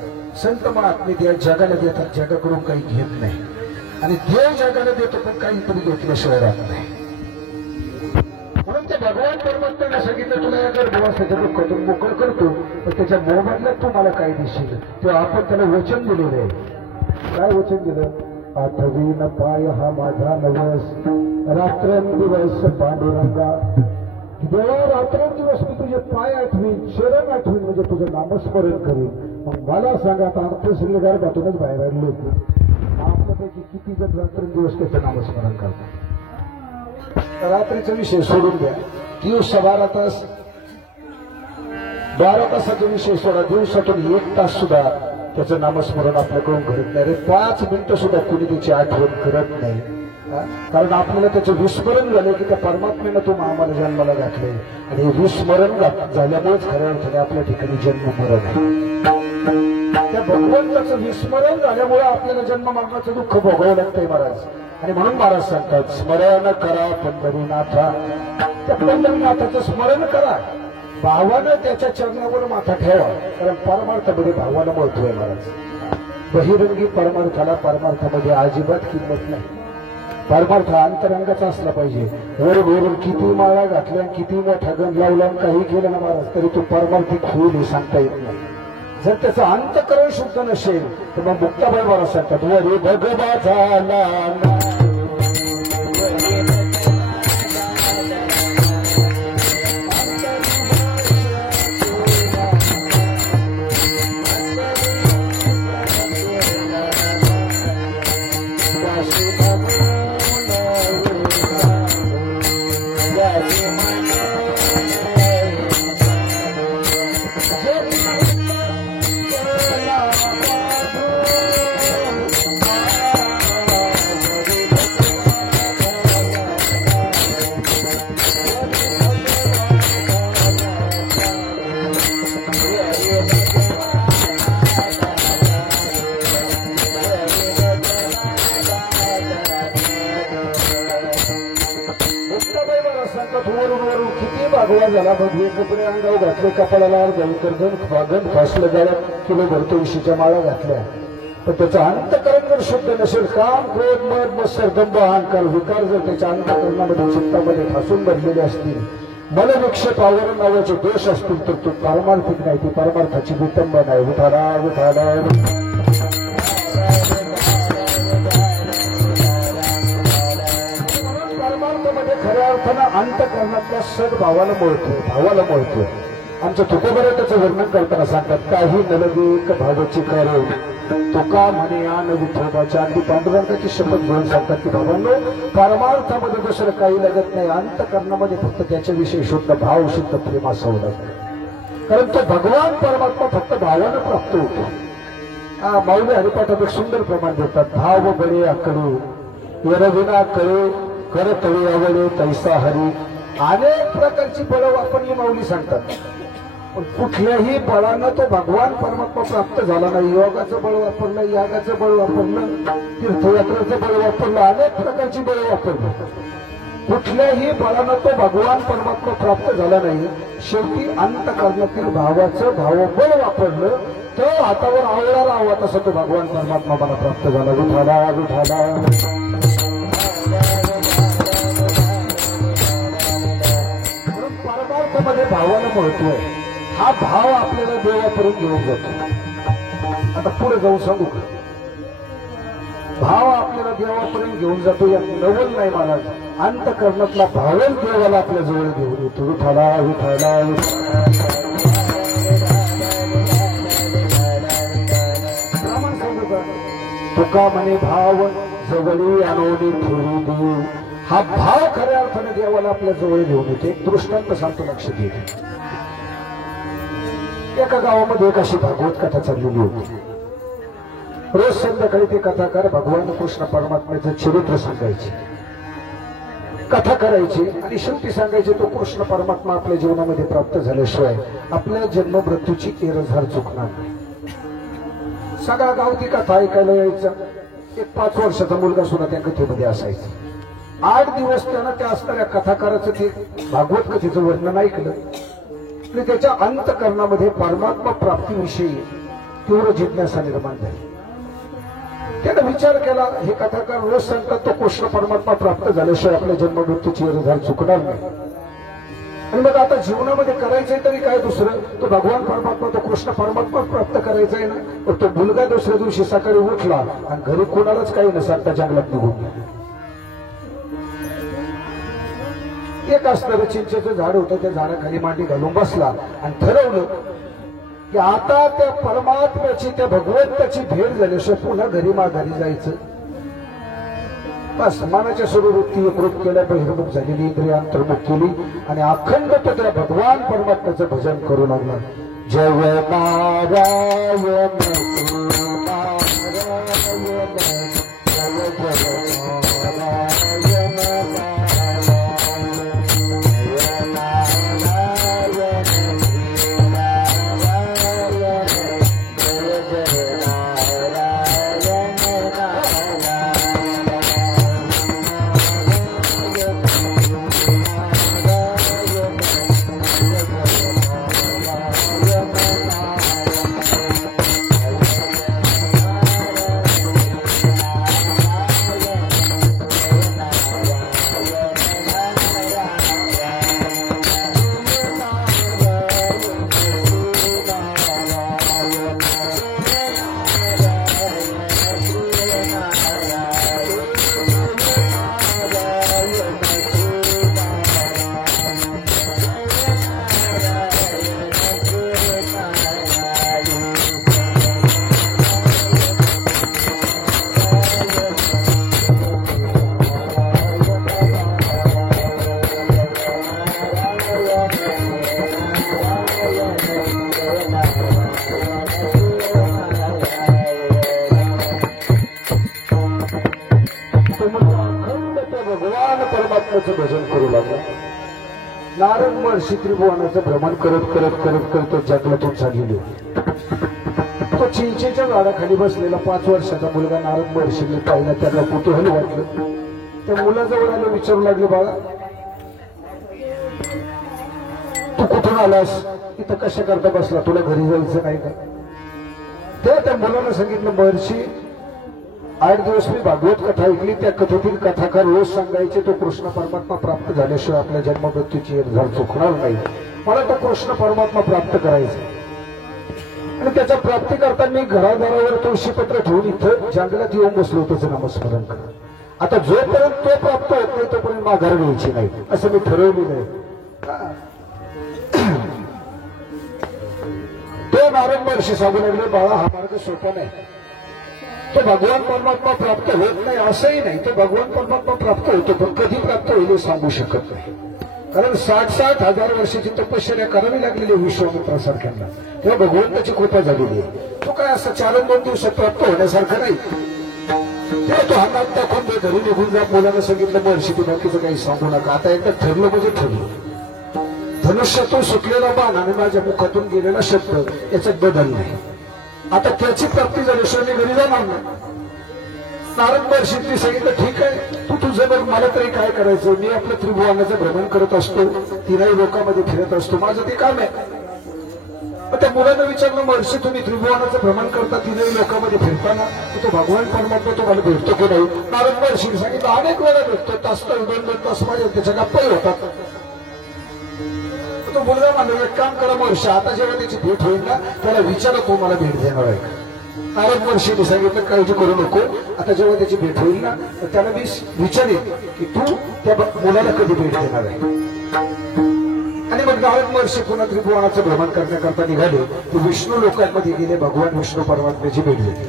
संत महात्मे या जगाला देतात, जगाकडून काही घेत नाही, आणि देव जगाला देतो पण काहीतरी घेतल्याशिवाय राहत नाही. म्हणून ते भगवान परमात्म्याने सांगितलं तुला या गर्भवासाच्या दुःखातून मोकळ करतो, पण त्याच्या मोबदल्यात तू मला काय देशील. तेव्हा आपण त्याला वचन दिलेलं आहे. काय वचन दिलं. आठवीन पाय हा माझा नवस, रात्रंदिवस पांडुरंगा. देवा रात्रंदिवस मी तुझे पाय आठवीन, शरण आठवीन, म्हणजे तुझं नामस्मरण करीन. मग मला सांगा आता आमचं सगळे गर्भातूनच बाहेर आले होते, आपल्यापैकी किती जण रात्रंदिवस त्याचं नामस्मरण करतात. रात्रीचा विषय सोडून द्या, दिवस 12 तास, 12 तासाचा विषय सोडा, दिवसातून 1 तास सुद्धा त्याचं नामस्मरण आपल्याकडून घडत नाही. 5 मिनिटं सुद्धा कुणी त्याची आठवण करत नाही. कारण आपल्याला त्याचं विस्मरण झालं की त्या परमात्म्यानं तो आम्हाला जन्माला घातले, आणि विस्मरण झाल्यामुळेच खऱ्या अर्थाने आपल्या ठिकाणी जन्म मरण आहे. त्या भगवंताचं विस्मरण झाल्यामुळे आपल्याला जन्म मरणाचं दुःख भोगावं लागतंय महाराज. आणि म्हणून महाराज सांगतात स्मरण करा पंढरीनाथा. त्या पंढरीनाथाचं स्मरण करा, भावानं त्याच्या चरणावर माथा ठेवा, कारण परमार्थामध्ये भावाला महत्व आहे महाराज. बहिरंगी परमार्थाला परमार्थामध्ये अजिबात किंमत नाही. परमार्थ अंतरंगाचा असला पाहिजे. वरून किती माळा घातल्या, किती मोठा गण लावला, काही केलं ना महाराज तरी तो परमार्थिक होईल हे सांगता येत नाही. जर त्याचं अंतकरण शुद्ध नसेल तर मग मुक्ताबाई महाराज सांगतात वरी भगवा झाला. वरून किती भागवा झाला, मग हे कपडे अंगाव घातले, कपाळाला गण फासलं गेला, किलो भर तुळशीच्या माळा घातल्या, पण त्याचं अंतकरण जर शुद्ध नसेल, काम क्रोध मद मत्सर दंभ अहंकार विकार जर त्याच्या अंतकरणामध्ये चित्तामध्ये फासून भरलेले असतील, मनविक्षेप आवरण नावाचे दोष असतील, तर तो पारमार्थिक नाही, ती परमार्थाची विटंबना आहे. विठाला विठाला खऱ्या अर्थानं अंतकरणातल्या सद्भावाला मोळतोय, भावाला मोळतोय. आमचं तुकोबरं त्याचं वर्णन करताना सांगतात काही नलदेक भावाची कार्य तुका म्हणे या विठोबाच्या अगदी पांडुरंगाची शपथ घेऊन सांगतात की बाबांनो परमार्थामध्ये दुसरं काही लागत नाही, अंतकरणामध्ये फक्त त्याच्याविषयी शुद्ध भाव शुद्ध प्रेम असावं लागतं. कारण तो भगवान परमात्मा फक्त भावानं प्राप्त होतो. माऊली हरिपाठात एक सुंदर प्रमाण देतात. भाव बळे आकडे यरविना कळे करतळे आवळे तैसा हरी. अनेक प्रकारची बळं वापरली माऊली सांगतात. पण कुठल्याही बळानं तो भगवान परमात्मा प्राप्त झाला नाही. योगाचं बळ वापरलं, यागाचं बळ वापरलं, तीर्थयात्रेचं बळ वापरलं, अनेक प्रकारची बळ वापरलं. कुठल्याही बळानं तो भगवान परमात्मा प्राप्त झाला नाही. शेवटी अंतकरणातील भावाचं भावबळ वापरलं तर हातावर आवडा राहावा तसा तो भगवान परमात्मा मला प्राप्त झाला. विठाला विठाला परमार्थामध्ये भावाला महत्व आहे. हा भाव आपल्याला देवापर्यंत घेऊन जातो. आता पुढे जाऊन सांगू का? भाव आपल्याला देवापर्यंत घेऊन जातो. यात नवल नाही महाराज. अंतकरणातला भावच देवाला आपल्या जवळ घेऊन येतो. विठाला विठाला प्रमाण सांगू का? तुका म्हणे भाव जवळी आणवली ठेवू देऊ. हा भाव खऱ्या अर्थाने देवाला आपल्या जवळ घेऊन येते. दृष्टांत सांगतो, लक्ष दे. एका गावामध्ये एक अशी भागवत कथा चाललेली होती. रोज संध्याकाळी ते कथाकार भगवान कृष्ण परमात्म्याचं चरित्र सांगायचे, कथा करायची आणि शेवटी सांगायचे तो कृष्ण परमात्मा आपल्या जीवनामध्ये प्राप्त झाल्याशिवाय आपल्या जन्म मृत्यूची एरझार चुकणार नाही. सगळा गाव ती कथा ऐकायला यायचा. एक 5 वर्षाचा मुलगा सुद्धा त्या कथेमध्ये असायचा. 8 दिवस त्यानं त्या असणाऱ्या कथाकाराचं ते भागवत कथेचं वर्णन ऐकलं आणि त्याच्या अंतकरणामध्ये परमात्मा प्राप्तीविषयी तीव्र जिज्ञासा निर्माण झाली. त्यानं विचार केला, हे कथाकार रोज सांगतात तो कृष्ण परमात्मा प्राप्त झाल्याशिवाय आपल्या जन्म मृत्यूची एरझार चुकणार नाही. आणि मग आता जीवनामध्ये करायचंय तरी काय दुसरं? तो भगवान परमात्मा, तो कृष्ण परमात्मा प्राप्त करायचा आहे ना. तो मुलगा दुसऱ्या दिवशी सकाळी उठला आणि घरी कोणालाच काही नसतं, त्या जंगलात निघून गेला. एक असणारं चिंचेचं झाड होतं. त्या झाडाखाली मांडी घालून बसला आणि ठरवलं की आता त्या परमात्म्याची, त्या भगवंताची भेट झाल्याशिवाय पुन्हा घरी माघारी जायचं. बस मनाच्या स्वरूपी एकरूप केल्या, बहिर्मुख झालेली, इंद्रिय अंतर्मुख केली आणि अखंड तो त्या भगवान परमात्म्याचं भजन करू लागला. जय नारायण परमात्म्याचं भजन करू लागला. नारद महर्षी त्रिभुवनाचं भ्रमण करत करत करत करत जंगलातून चाललेले होते. तो चिंचेच्या झाडाखाली बसलेला 5 वर्षाचा मुलगा नारद महर्षीने पाहिला. त्याला कुतूहल वाटलं. त्या मुलाजवळ आलं, विचारू लागले, बाळा तू कुठून आलास? इथं कशा करता बसला? तुला घरी जायचं नाही का? त्या मुलाला सांगितलं, महर्षी 8 दिवस मी भागवत कथा ऐकली. त्या कथेतील कथाकार रोज सांगायचे तो कृष्ण परमात्मा प्राप्त झाल्याशिवाय आपल्या जन्म मृत्यूची एरझार चुकणार नाही. मला तो कृष्ण परमात्मा प्राप्त करायचा आणि त्याच्या प्राप्ती करता मी घरादारावर तुळशीपत्र ठेवून इथं जंगलात येऊन बसलो. त्याचं नामस्मरण करा. आता जोपर्यंत तो प्राप्त होत नाही तोपर्यंत माघार घ्यायची नाही असं मी ठरवलेलं आहे. तो नारद महर्षी सांगू लागले, बाळा हा मार्ग सोपा नाही. तो भगवान परमात्मा प्राप्त होत नाही असंही नाही. तो भगवान परमात्मा प्राप्त होतो, पण कधी प्राप्त होईल हे सांगू शकत नाही. कारण 60-60 हजार वर्षाची तपश्चर्या करावी लागलेली विश्वामित्रासारख्यांना. तेव्हा भगवंताची कृपा झालेली आहे. तो काय असं 4-2 दिवसात प्राप्त होण्यासारखं नाही. तेव्हा तो हातात दाखवून ते घरी निघून जा. मुलानं सांगितलं, महर्षी तू बाकीचं काही सांगू नका. आता एकदा ठरलं म्हणजे ठरलं. धनुष्यातून सुटलेला बाण आणि माझ्या मुखातून गेलेला शब्द याच्यात बदल नाही. आता त्याची प्राप्ती झाल्याशिवाय मी घरी जाणार नाही. नारद महर्षींनी सांगितलं ठीक आहे, तू तुझं बघ, मला तरी काय करायचं, मी आपलं त्रिभुवनाचं भ्रमण करत असतो, तीनही लोकांमध्ये फिरत असतो, माझं ते काम आहे. मग त्या मुलानं विचारलं, महर्षी तुम्ही त्रिभुवनाचं भ्रमण करता, तीनही लोकांमध्ये फिरताना तो भगवान परमात्मा तुम्हाला भेटतो की नाही? नारद महर्षींनी सांगितलं अनेक वेळा भेटतो, तास 2 तास माझ्या त्याच्या गप्पाही होतात. तो मुलगा म्हणला एक काम करा महर्षी, आता जेव्हा त्याची भेट होईल ना त्याला विचारा तो मला भेट देणार आहे का? नारद महर्षींनी सांगितलं काळजी करू नको, आता जेव्हा त्याची भेट होईल ना तर त्याला मी विचारेन की तू त्या मुलाला कधी भेट देणार आहे. आणि मग नारद महर्षी पुन्हा त्रिभुवनाचं भ्रमण करण्याकरता निघाले. ते विष्णू लोकांमध्ये गेले, भगवान विष्णू परमात्म्याची भेट घेतली.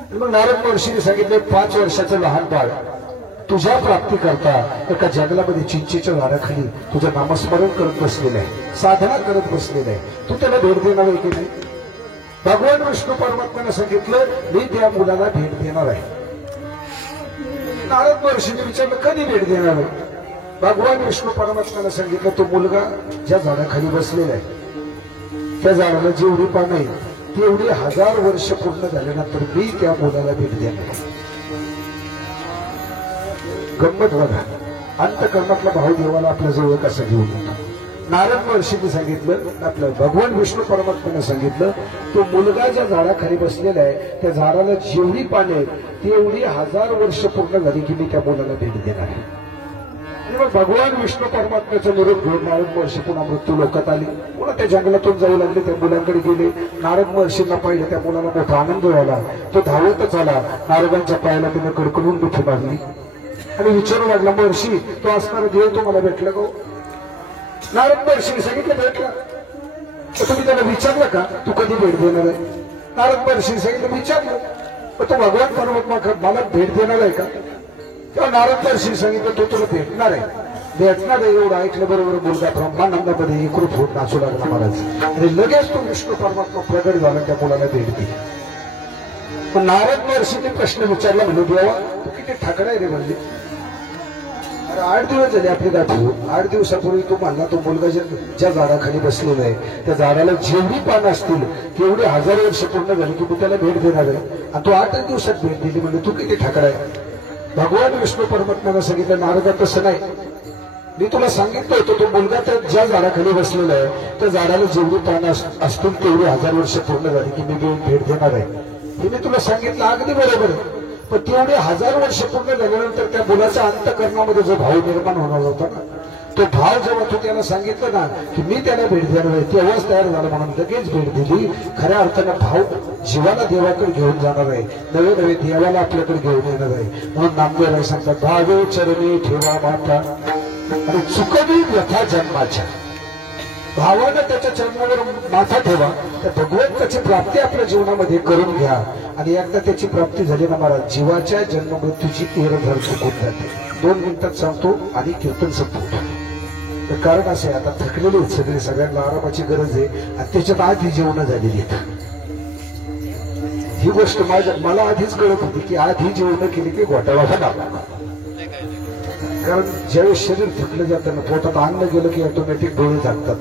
आणि मग नारद महर्षीने सांगितले 5 वर्षाचं लहान बाळ तुझ्या प्राप्ती करता एका जंगलामध्ये चिंचेच्या झाडाखाली तुझं नामस्मरण करत बसलेलं आहे, साधना करत बसलेलं आहे, तू त्याला भेट देणार आहे की नाही? भगवान विष्णू परमात्म्याने सांगितलं मी त्या मुलाला भेट देणार आहे. नारद महर्षीने विचारलं कधी भेट देणार आहे? भगवान विष्णू परमात्म्याने सांगितलं तो मुलगा ज्या झाडाखाली बसलेला आहे त्या झाडाला जेवढी पानं आहे तेवढी 1000 वर्ष पूर्ण झाल्यानंतर मी त्या मुलाला भेट देणार आहे. गंमत बघा, अंतकरणातला भाव देवाला आपल्या जवळ कसा घेऊन येतो. नारद महर्षींनी सांगितलं, आपलं भगवान विष्णू परमात्म्याने सांगितलं तो मुलगा ज्या झाडाखाली बसलेला आहे त्या झाडाला जेवढी पाने आहेत तेवढी 1000 वर्ष पूर्ण झाली की मी त्या मुलाला भेट देणार आहे. आणि मग भगवान विष्णू परमात्म्याचा निरोप घेऊन नारद महर्षी पुन्हा मृत्यू लोकात आली. पुन्हा त्या जंगलातून जाऊ लागले, त्या मुलांकडे गेले. नारद महर्षींना पाहिलं, त्या मुलाला मोठा आनंद झाला. तो धावतच आला, नारदांच्या पायाला त्याने कडकडून मिठी मारली आणि विचारू लागला महर्षी तो असणारा देव तुम्हाला भेटला का? नारद महर्षीने सांगितलं भेटला. तर तुम्ही त्याला विचारलं का तू कधी भेट देणार आहे? नारद महर्षीने सांगितलं विचारलं. तो भगवान परमात्मा मला भेट देणार आहे का? तेव्हा नारद महर्षीने सांगितलं तो तुला भेटणार आहे. भेटणार आहे एवढं ऐकलं बरोबर मुलगा ब्रह्मानंदामध्ये एकरूप होत नाचू लागला महाराज. आणि लगेच तो विष्णू परमात्मा प्रगट झाला, त्या मुलाला भेट दिली. पण नारद महर्षीने प्रश्न विचारला, म्हणजे देवा तू किती ठाकरा आहे रे? म्हणजे 8 दिवस झाले आपली गाठ होऊन. 8 दिवसापूर्वी तू म्हणला तो मुलगा ज्या झाडाखाली बसलेला आहे त्या झाडाला जेवढी पानं असतील तेवढी 1000 वर्ष पूर्ण झाली की तू त्याला भेट देणार आहे आणि तू 8 दिवसात भेट दिली, म्हणजे तू किती ठाकरा आहे? भगवान विष्णू परमात्म्याने सांगितलं नारदा तसं नाही, मी तुला सांगितलं होतं तो मुलगा त्या ज्या झाडाखाली बसलेला आहे त्या झाडाला जेवढी पानं असतील तेवढी 1000 वर्ष पूर्ण झाली की मी भेट देणार आहे. हे मी तुला सांगितलं अगदी बरोबर आहे. पण तेवढे 1000 वर्ष पूर्ण झाल्यानंतर त्या मुलाच्या अंतकरणामध्ये जो भाव निर्माण होणार होता ना तो भाव जेव्हा तू त्याला सांगितलं ना की मी त्याला भेट देणार आहे तेव्हाच तयार झाला, म्हणून लगेच भेट दिली. खऱ्या अर्थानं भाव जीवाला देवाकडे घेऊन जाणार आहे, नवे नवे देवाला आपल्याकडे घेऊन येणार आहे. म्हणून नामदेव सांगतात भावे चरणी ठेवा माता आणि चुकवी व्यथा जन्माच्या. भावानं त्याच्या चरणावर माथा ठेवा, त्या भगवंताची प्राप्ती आपल्या जीवनामध्ये करून घ्या. आणि एकदा त्याची प्राप्ती झाली ना महाराज जीवाच्या जन्म मृत्यूची एरधर चुकून जाते. 2 मिनिटात सांगतो आणि कीर्तन संपवतो. तर कारण असं आहे, आता थकलेले आहेत सगळे, सगळ्यांना आरामाची गरज आहे आणि त्याच्यात आधी जेवण झालेली आहेत. ही गोष्ट मला आधीच कळत होती की आधी जेवण केली की घोटाळा लागला. कारण ज्यावेळेस शरीर थकलं जातं ना पोटात अन्न गेलं की ऑटोमॅटिक डोळे झाकतात.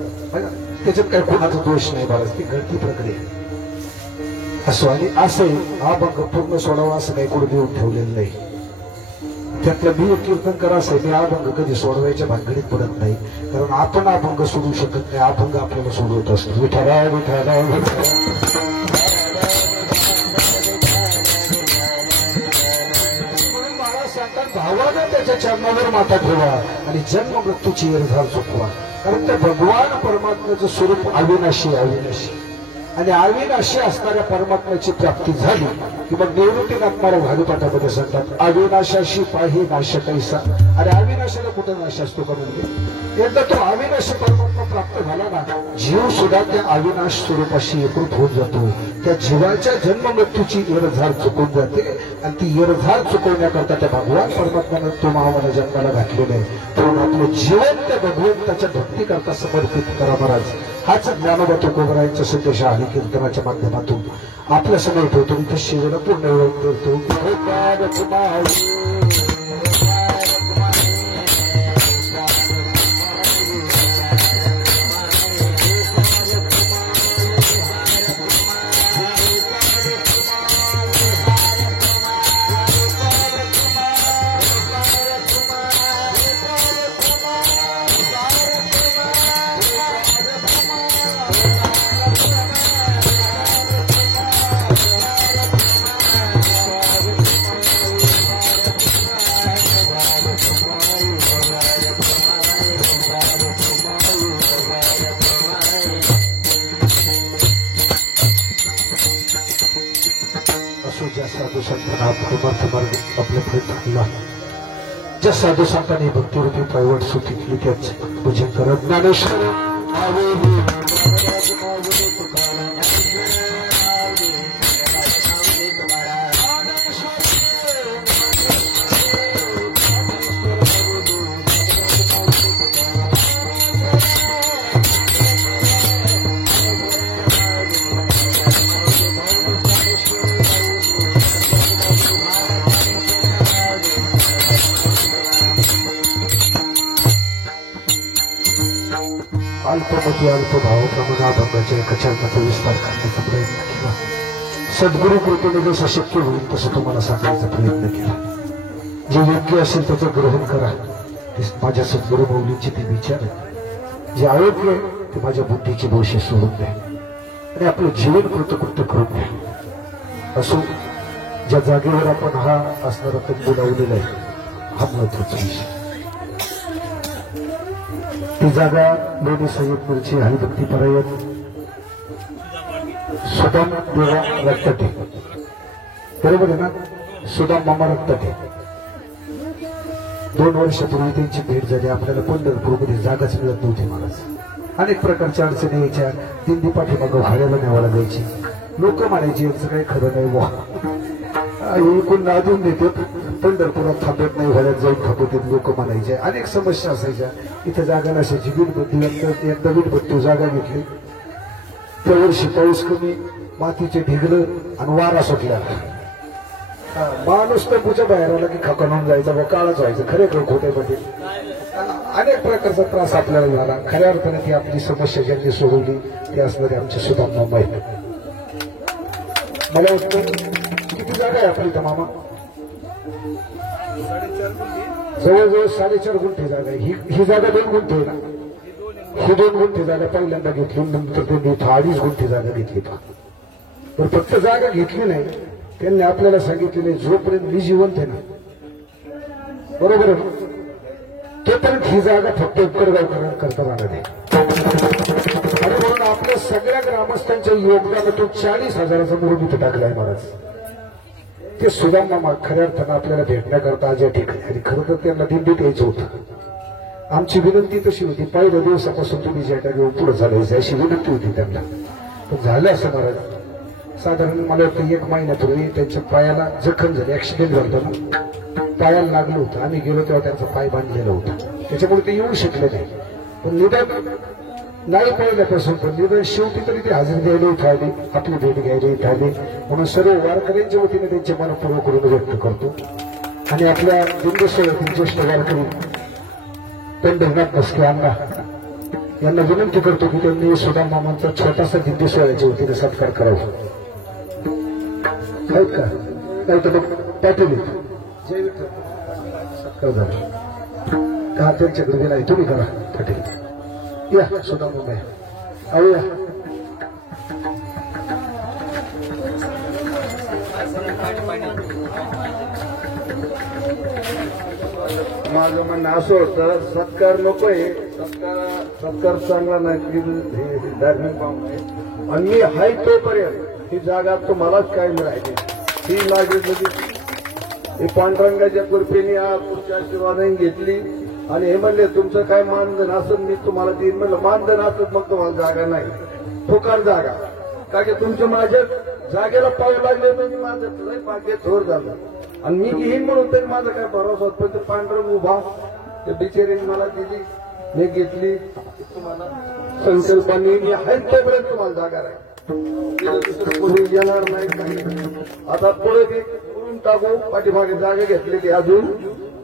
त्याच्यात काही कोणाचा दोष नाही महाराज, ती घडती प्रक्रिया असो. आणि असं हा भंग पूर्ण सोडावा असं काही कुठे देऊन ठेवलेलं नाही. त्यातलं मी एक कीर्तन करा असं मी अभंग कधी सोडवायच्या भानगडीत पडत नाही, कारण आपण अभंग सोडू शकत नाही, अभंग आपल्याला सोडवत असतो. विठाला विठाला मला सांगतात भावानं त्याच्या चरणावर माथा ठेवा आणि जन्म मृत्यूची एरझार चुकवा. कारण त्या भगवान परमात्म्याचं स्वरूप अविनाशी अविनाशी आणि अविनाशी असणाऱ्या परमात्म्याची प्राप्ती झाली की मग निवृत्तीनाथ महाराज हरिपाठामध्ये सांगतात अविनाशाशी पाही नाश कैसा. अरे अविनाशाला कुठं नाश असतो का? म्हणजे एकदा तो अविनाशी परमात्मा प्राप्त झाला ना जीव सुद्धा त्या अविनाश स्वरूपाशी एकरूप होत जातो. त्या जीवाच्या जन्म मृत्यूची एरझार चुकून जाते आणि ती एरझार चुकवण्याकरता त्या भगवान परमात्म्यानं तो मावाला जन्माला घातलेला आहे. म्हणून आपलं जीवन त्या भगवंताच्या भक्तीकरता समर्पित करा महाराज. हाच ज्ञानोबा तुकोबरायांचा संदेश आहे. कीर्तनाच्या माध्यमातून आपल्या समोर ठेवतो. इथे शिवेला पूर्ण वेळ करतो. हा परमार्थ मार्ग आपल्या पुढे आणला. ज्या साधू संतांनी भक्तिरूपी पायवट सुखी केली त्याच पूजन करत ज्ञानेश्वर अल्पमती अल्पभावाप्रमाणे अभंगाच्या एका चरणाचा विस्तार करण्याचा प्रयत्न केला. सद्गुरु कृपेने जसं शक्य होईल तसं तुम्हाला सांगण्याचा प्रयत्न केला. जे योग्य असेल त्याचं ग्रहण करा. ते माझ्या सद्गुरु मौलींचे ते विचार. जे अयोग्य ते माझ्या बुद्धीची दोषे सोडून द्या आणि आपलं जीवन कृतकृत्य करून द्या. असो ज्या जागेवर आपण हा असणारा तंबू लावलेला आहे हा महत्वाचा विषय. ती जागा लोणी सय्यदपूरची हरिभक्ती परायण सुदाम देवा रक्ताटे, बरोबर आहे ना? सुदाम मामा रक्ताटे. 2 वर्षापूर्वी त्यांची भेट झाली. आपल्याला पंढरपूरमध्ये जागाच मिळत नव्हती. महाराज अनेक प्रकारच्या अडचणी यायच्या. दिंडी पाठीमागं भाड्याला न्यावं लागायची. लोक म्हणायचे यांचं काही खरं नाही बुवा, एकूण नादून देतात पंढरपुरात थांबत नाही, भाड्यात जाऊन थांबवतात लोक म्हणायचे. अनेक समस्या असायच्या. इथं जागा नसायची. वीटभट्टी एकदा वीटभट्टी जागा घेतली. त्या वर्षी पाऊस कमी, मातीचे ढिगलं आणि वारा सुटला. माणूस तंबूच्या बाहेर आला की खकणून जायचा व काळच व्हायचं. खरेखर खोट्यामध्ये अनेक प्रकारचा त्रास आपल्याला झाला. खऱ्या अर्थाने ती आपली समस्या ज्यांनी सोडवली ते असणारे आमचे सुदाम मामा आहेत. मला वाटतं किती जागा आहे आपली इथं मामा? जवळजवळ 4.5 गुंठे जागा आहे. ही जागा 2 गुंठे आहे ना? ही 2 गुंठे जागा पहिल्यांदा घेतली. नंतर त्यांनी 2.5 गुंठे जागा घेतली. पण फक्त जागा घेतली नाही, त्यांनी आपल्याला सांगितलेले जोपर्यंत मी जिवंत आहे ना, बरोबर आहे, तोपर्यंत ही जागा फक्त उपकरगाव करता राहणार आहे. आणि म्हणून आपल्या सगळ्या ग्रामस्थांच्या योगदानातून 40,000चा मुरुम इथं टाकलाय महाराज. ते सुदाम मामा खऱ्या अर्थानं आपल्याला भेटण्याकरता आज या ठिकाणी. आणि खरं तर त्यांना दिंडीत यायचं होतं. आमची विनंती तशी होती, पहिल्या दिवसापासून तुम्ही जेटा घेऊन पुढे चालायचं अशी विनंती होती त्यांना. पण झालं असं महाराज, साधारण मला वाटतं 1 महिन्यापूर्वी त्यांच्या पायाला जखम झाली. ऍक्सिडेंट झाला ना, पायाला लागलं होतं. आम्ही गेलो तेव्हा त्यांचा पाय बांधलेला होता. त्याच्यामुळे ते येऊ शकले नाही. पण निदान नाही पहिल्यापासून पण निदान शेवटी तरी ते हजर द्यायला इथं आली, आपली भेट घ्यायला इथं आली. म्हणून सर्व वारकऱ्यांच्या वतीने त्यांचे मनपूर्वक ऋण व्यक्त करतो. आणि आपल्या दिंडोत्सवातील ज्येष्ठ वारकरी पंढरीनाथ मस्के अण्णा यांना विनंती करतो की त्यांनी सुदाम मामांचा छोटासा दिंडोत्सवाच्या वतीने सत्कार करावा. आहेत का? नाही तर मग पाटील जय विठ्ठल सत्कार झाला का त्यांच्याकडे गेला. तुम्ही करा पाटील. या सुदाम मामा अहो या. माझं म्हणणं असं होतं, सत्कार नकोय, सत्कार चांगला नाही, धार्मिक पाहून आहे. आणि मी हाय तोपर्यंत ही जागा तुम्हालाच कायम राहिली. ही लागली ही पांडुरंगाच्या कृपेने पुढच्या आशीर्वादाने घेतली. आणि हे म्हणले तुमचं काय मानधन असं मी तुम्हाला देईन. म्हणलं मानधन असत मग तुम्हाला जागा नाही, फुकार जागा. का की तुमच्या माझ्या जागेला पाव लागले म्हणजे माझं लय भाग्य थोर झालं. आणि मी घेईन म्हणून तरी माझा काय भरोसा होत. पण ते पांढरं उभा ते बिचारीने मला दिली, मी घेतली. तुम्हाला संकल्पाने मी आहे तोपर्यंत तुम्हाला जागा राहील. दुसरं कोणी येणार नाही काही. आता पुढे ते मुरुम टाकू, पाठीमागे जागा घेतली की अजून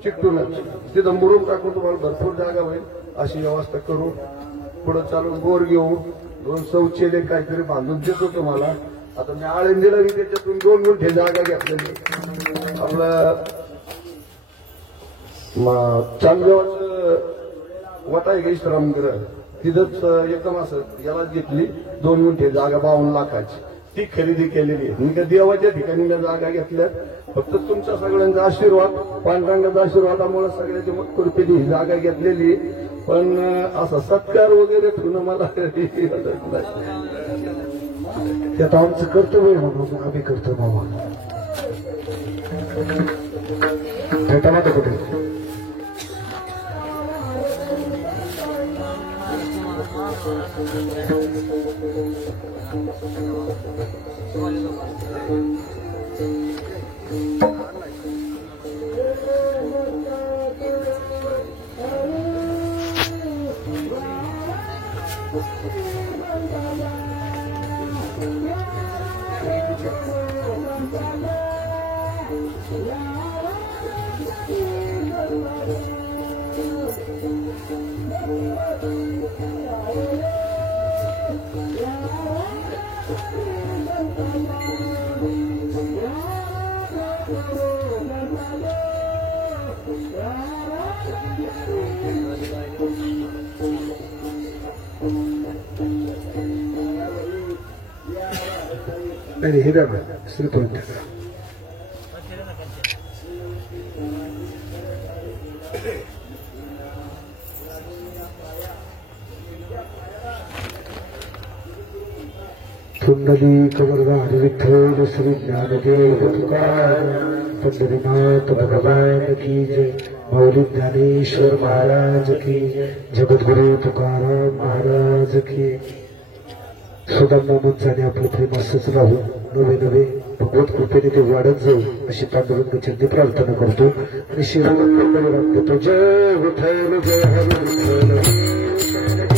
चिकटूनच तिथं मुरुम टाकून तुम्हाला भरपूर जागा होईल अशी व्यवस्था करू. पुढे चालून बोर घेऊ, 2 शौचालय काहीतरी बांधून देतो तुम्हाला. आता मी आळंदीला त्याच्यातून 2 गुंठे जागा घेतलेली. आपलं चांदगावचं वटा आहे विश्रामगृह, तिथंच एकदम असं याला घेतली 2 गुंठे जागा 52 लाखाची. ती खरेदी केलेली आहे. मी देवाच्या ठिकाणी मी जागा घेतल्या. फक्त तुमच्या सगळ्यांचा आशीर्वाद, पांडुरंगाचा आशीर्वादामुळे सगळ्याची कृपेने ही जागा घेतलेली. पण असा सत्कार वगैरे ठेवणं मला त्यात आमचं कर्तव्य म्हणून आम्ही करतो बाबा. भेटामध्ये कुठे नाही हे द्या ना श्रीफळ द्या पुंडली कमरदार विठ्ठल श्री ज्ञानदेव तुकार पंढरीनाथ भगवान की जय मौली ज्ञानेश्वर महाराज की जगद्गुरु तुकाराम महाराज की सुदामा मंचाने आपलं प्रेम असंच राहू नवे नवे भगवत कृपेने ते वाढत जाऊ अशी पांडुरंग चंदी प्रार्थना करतो आणि शिरोमणी जय विठ्ठल जय हरी विठ्ठल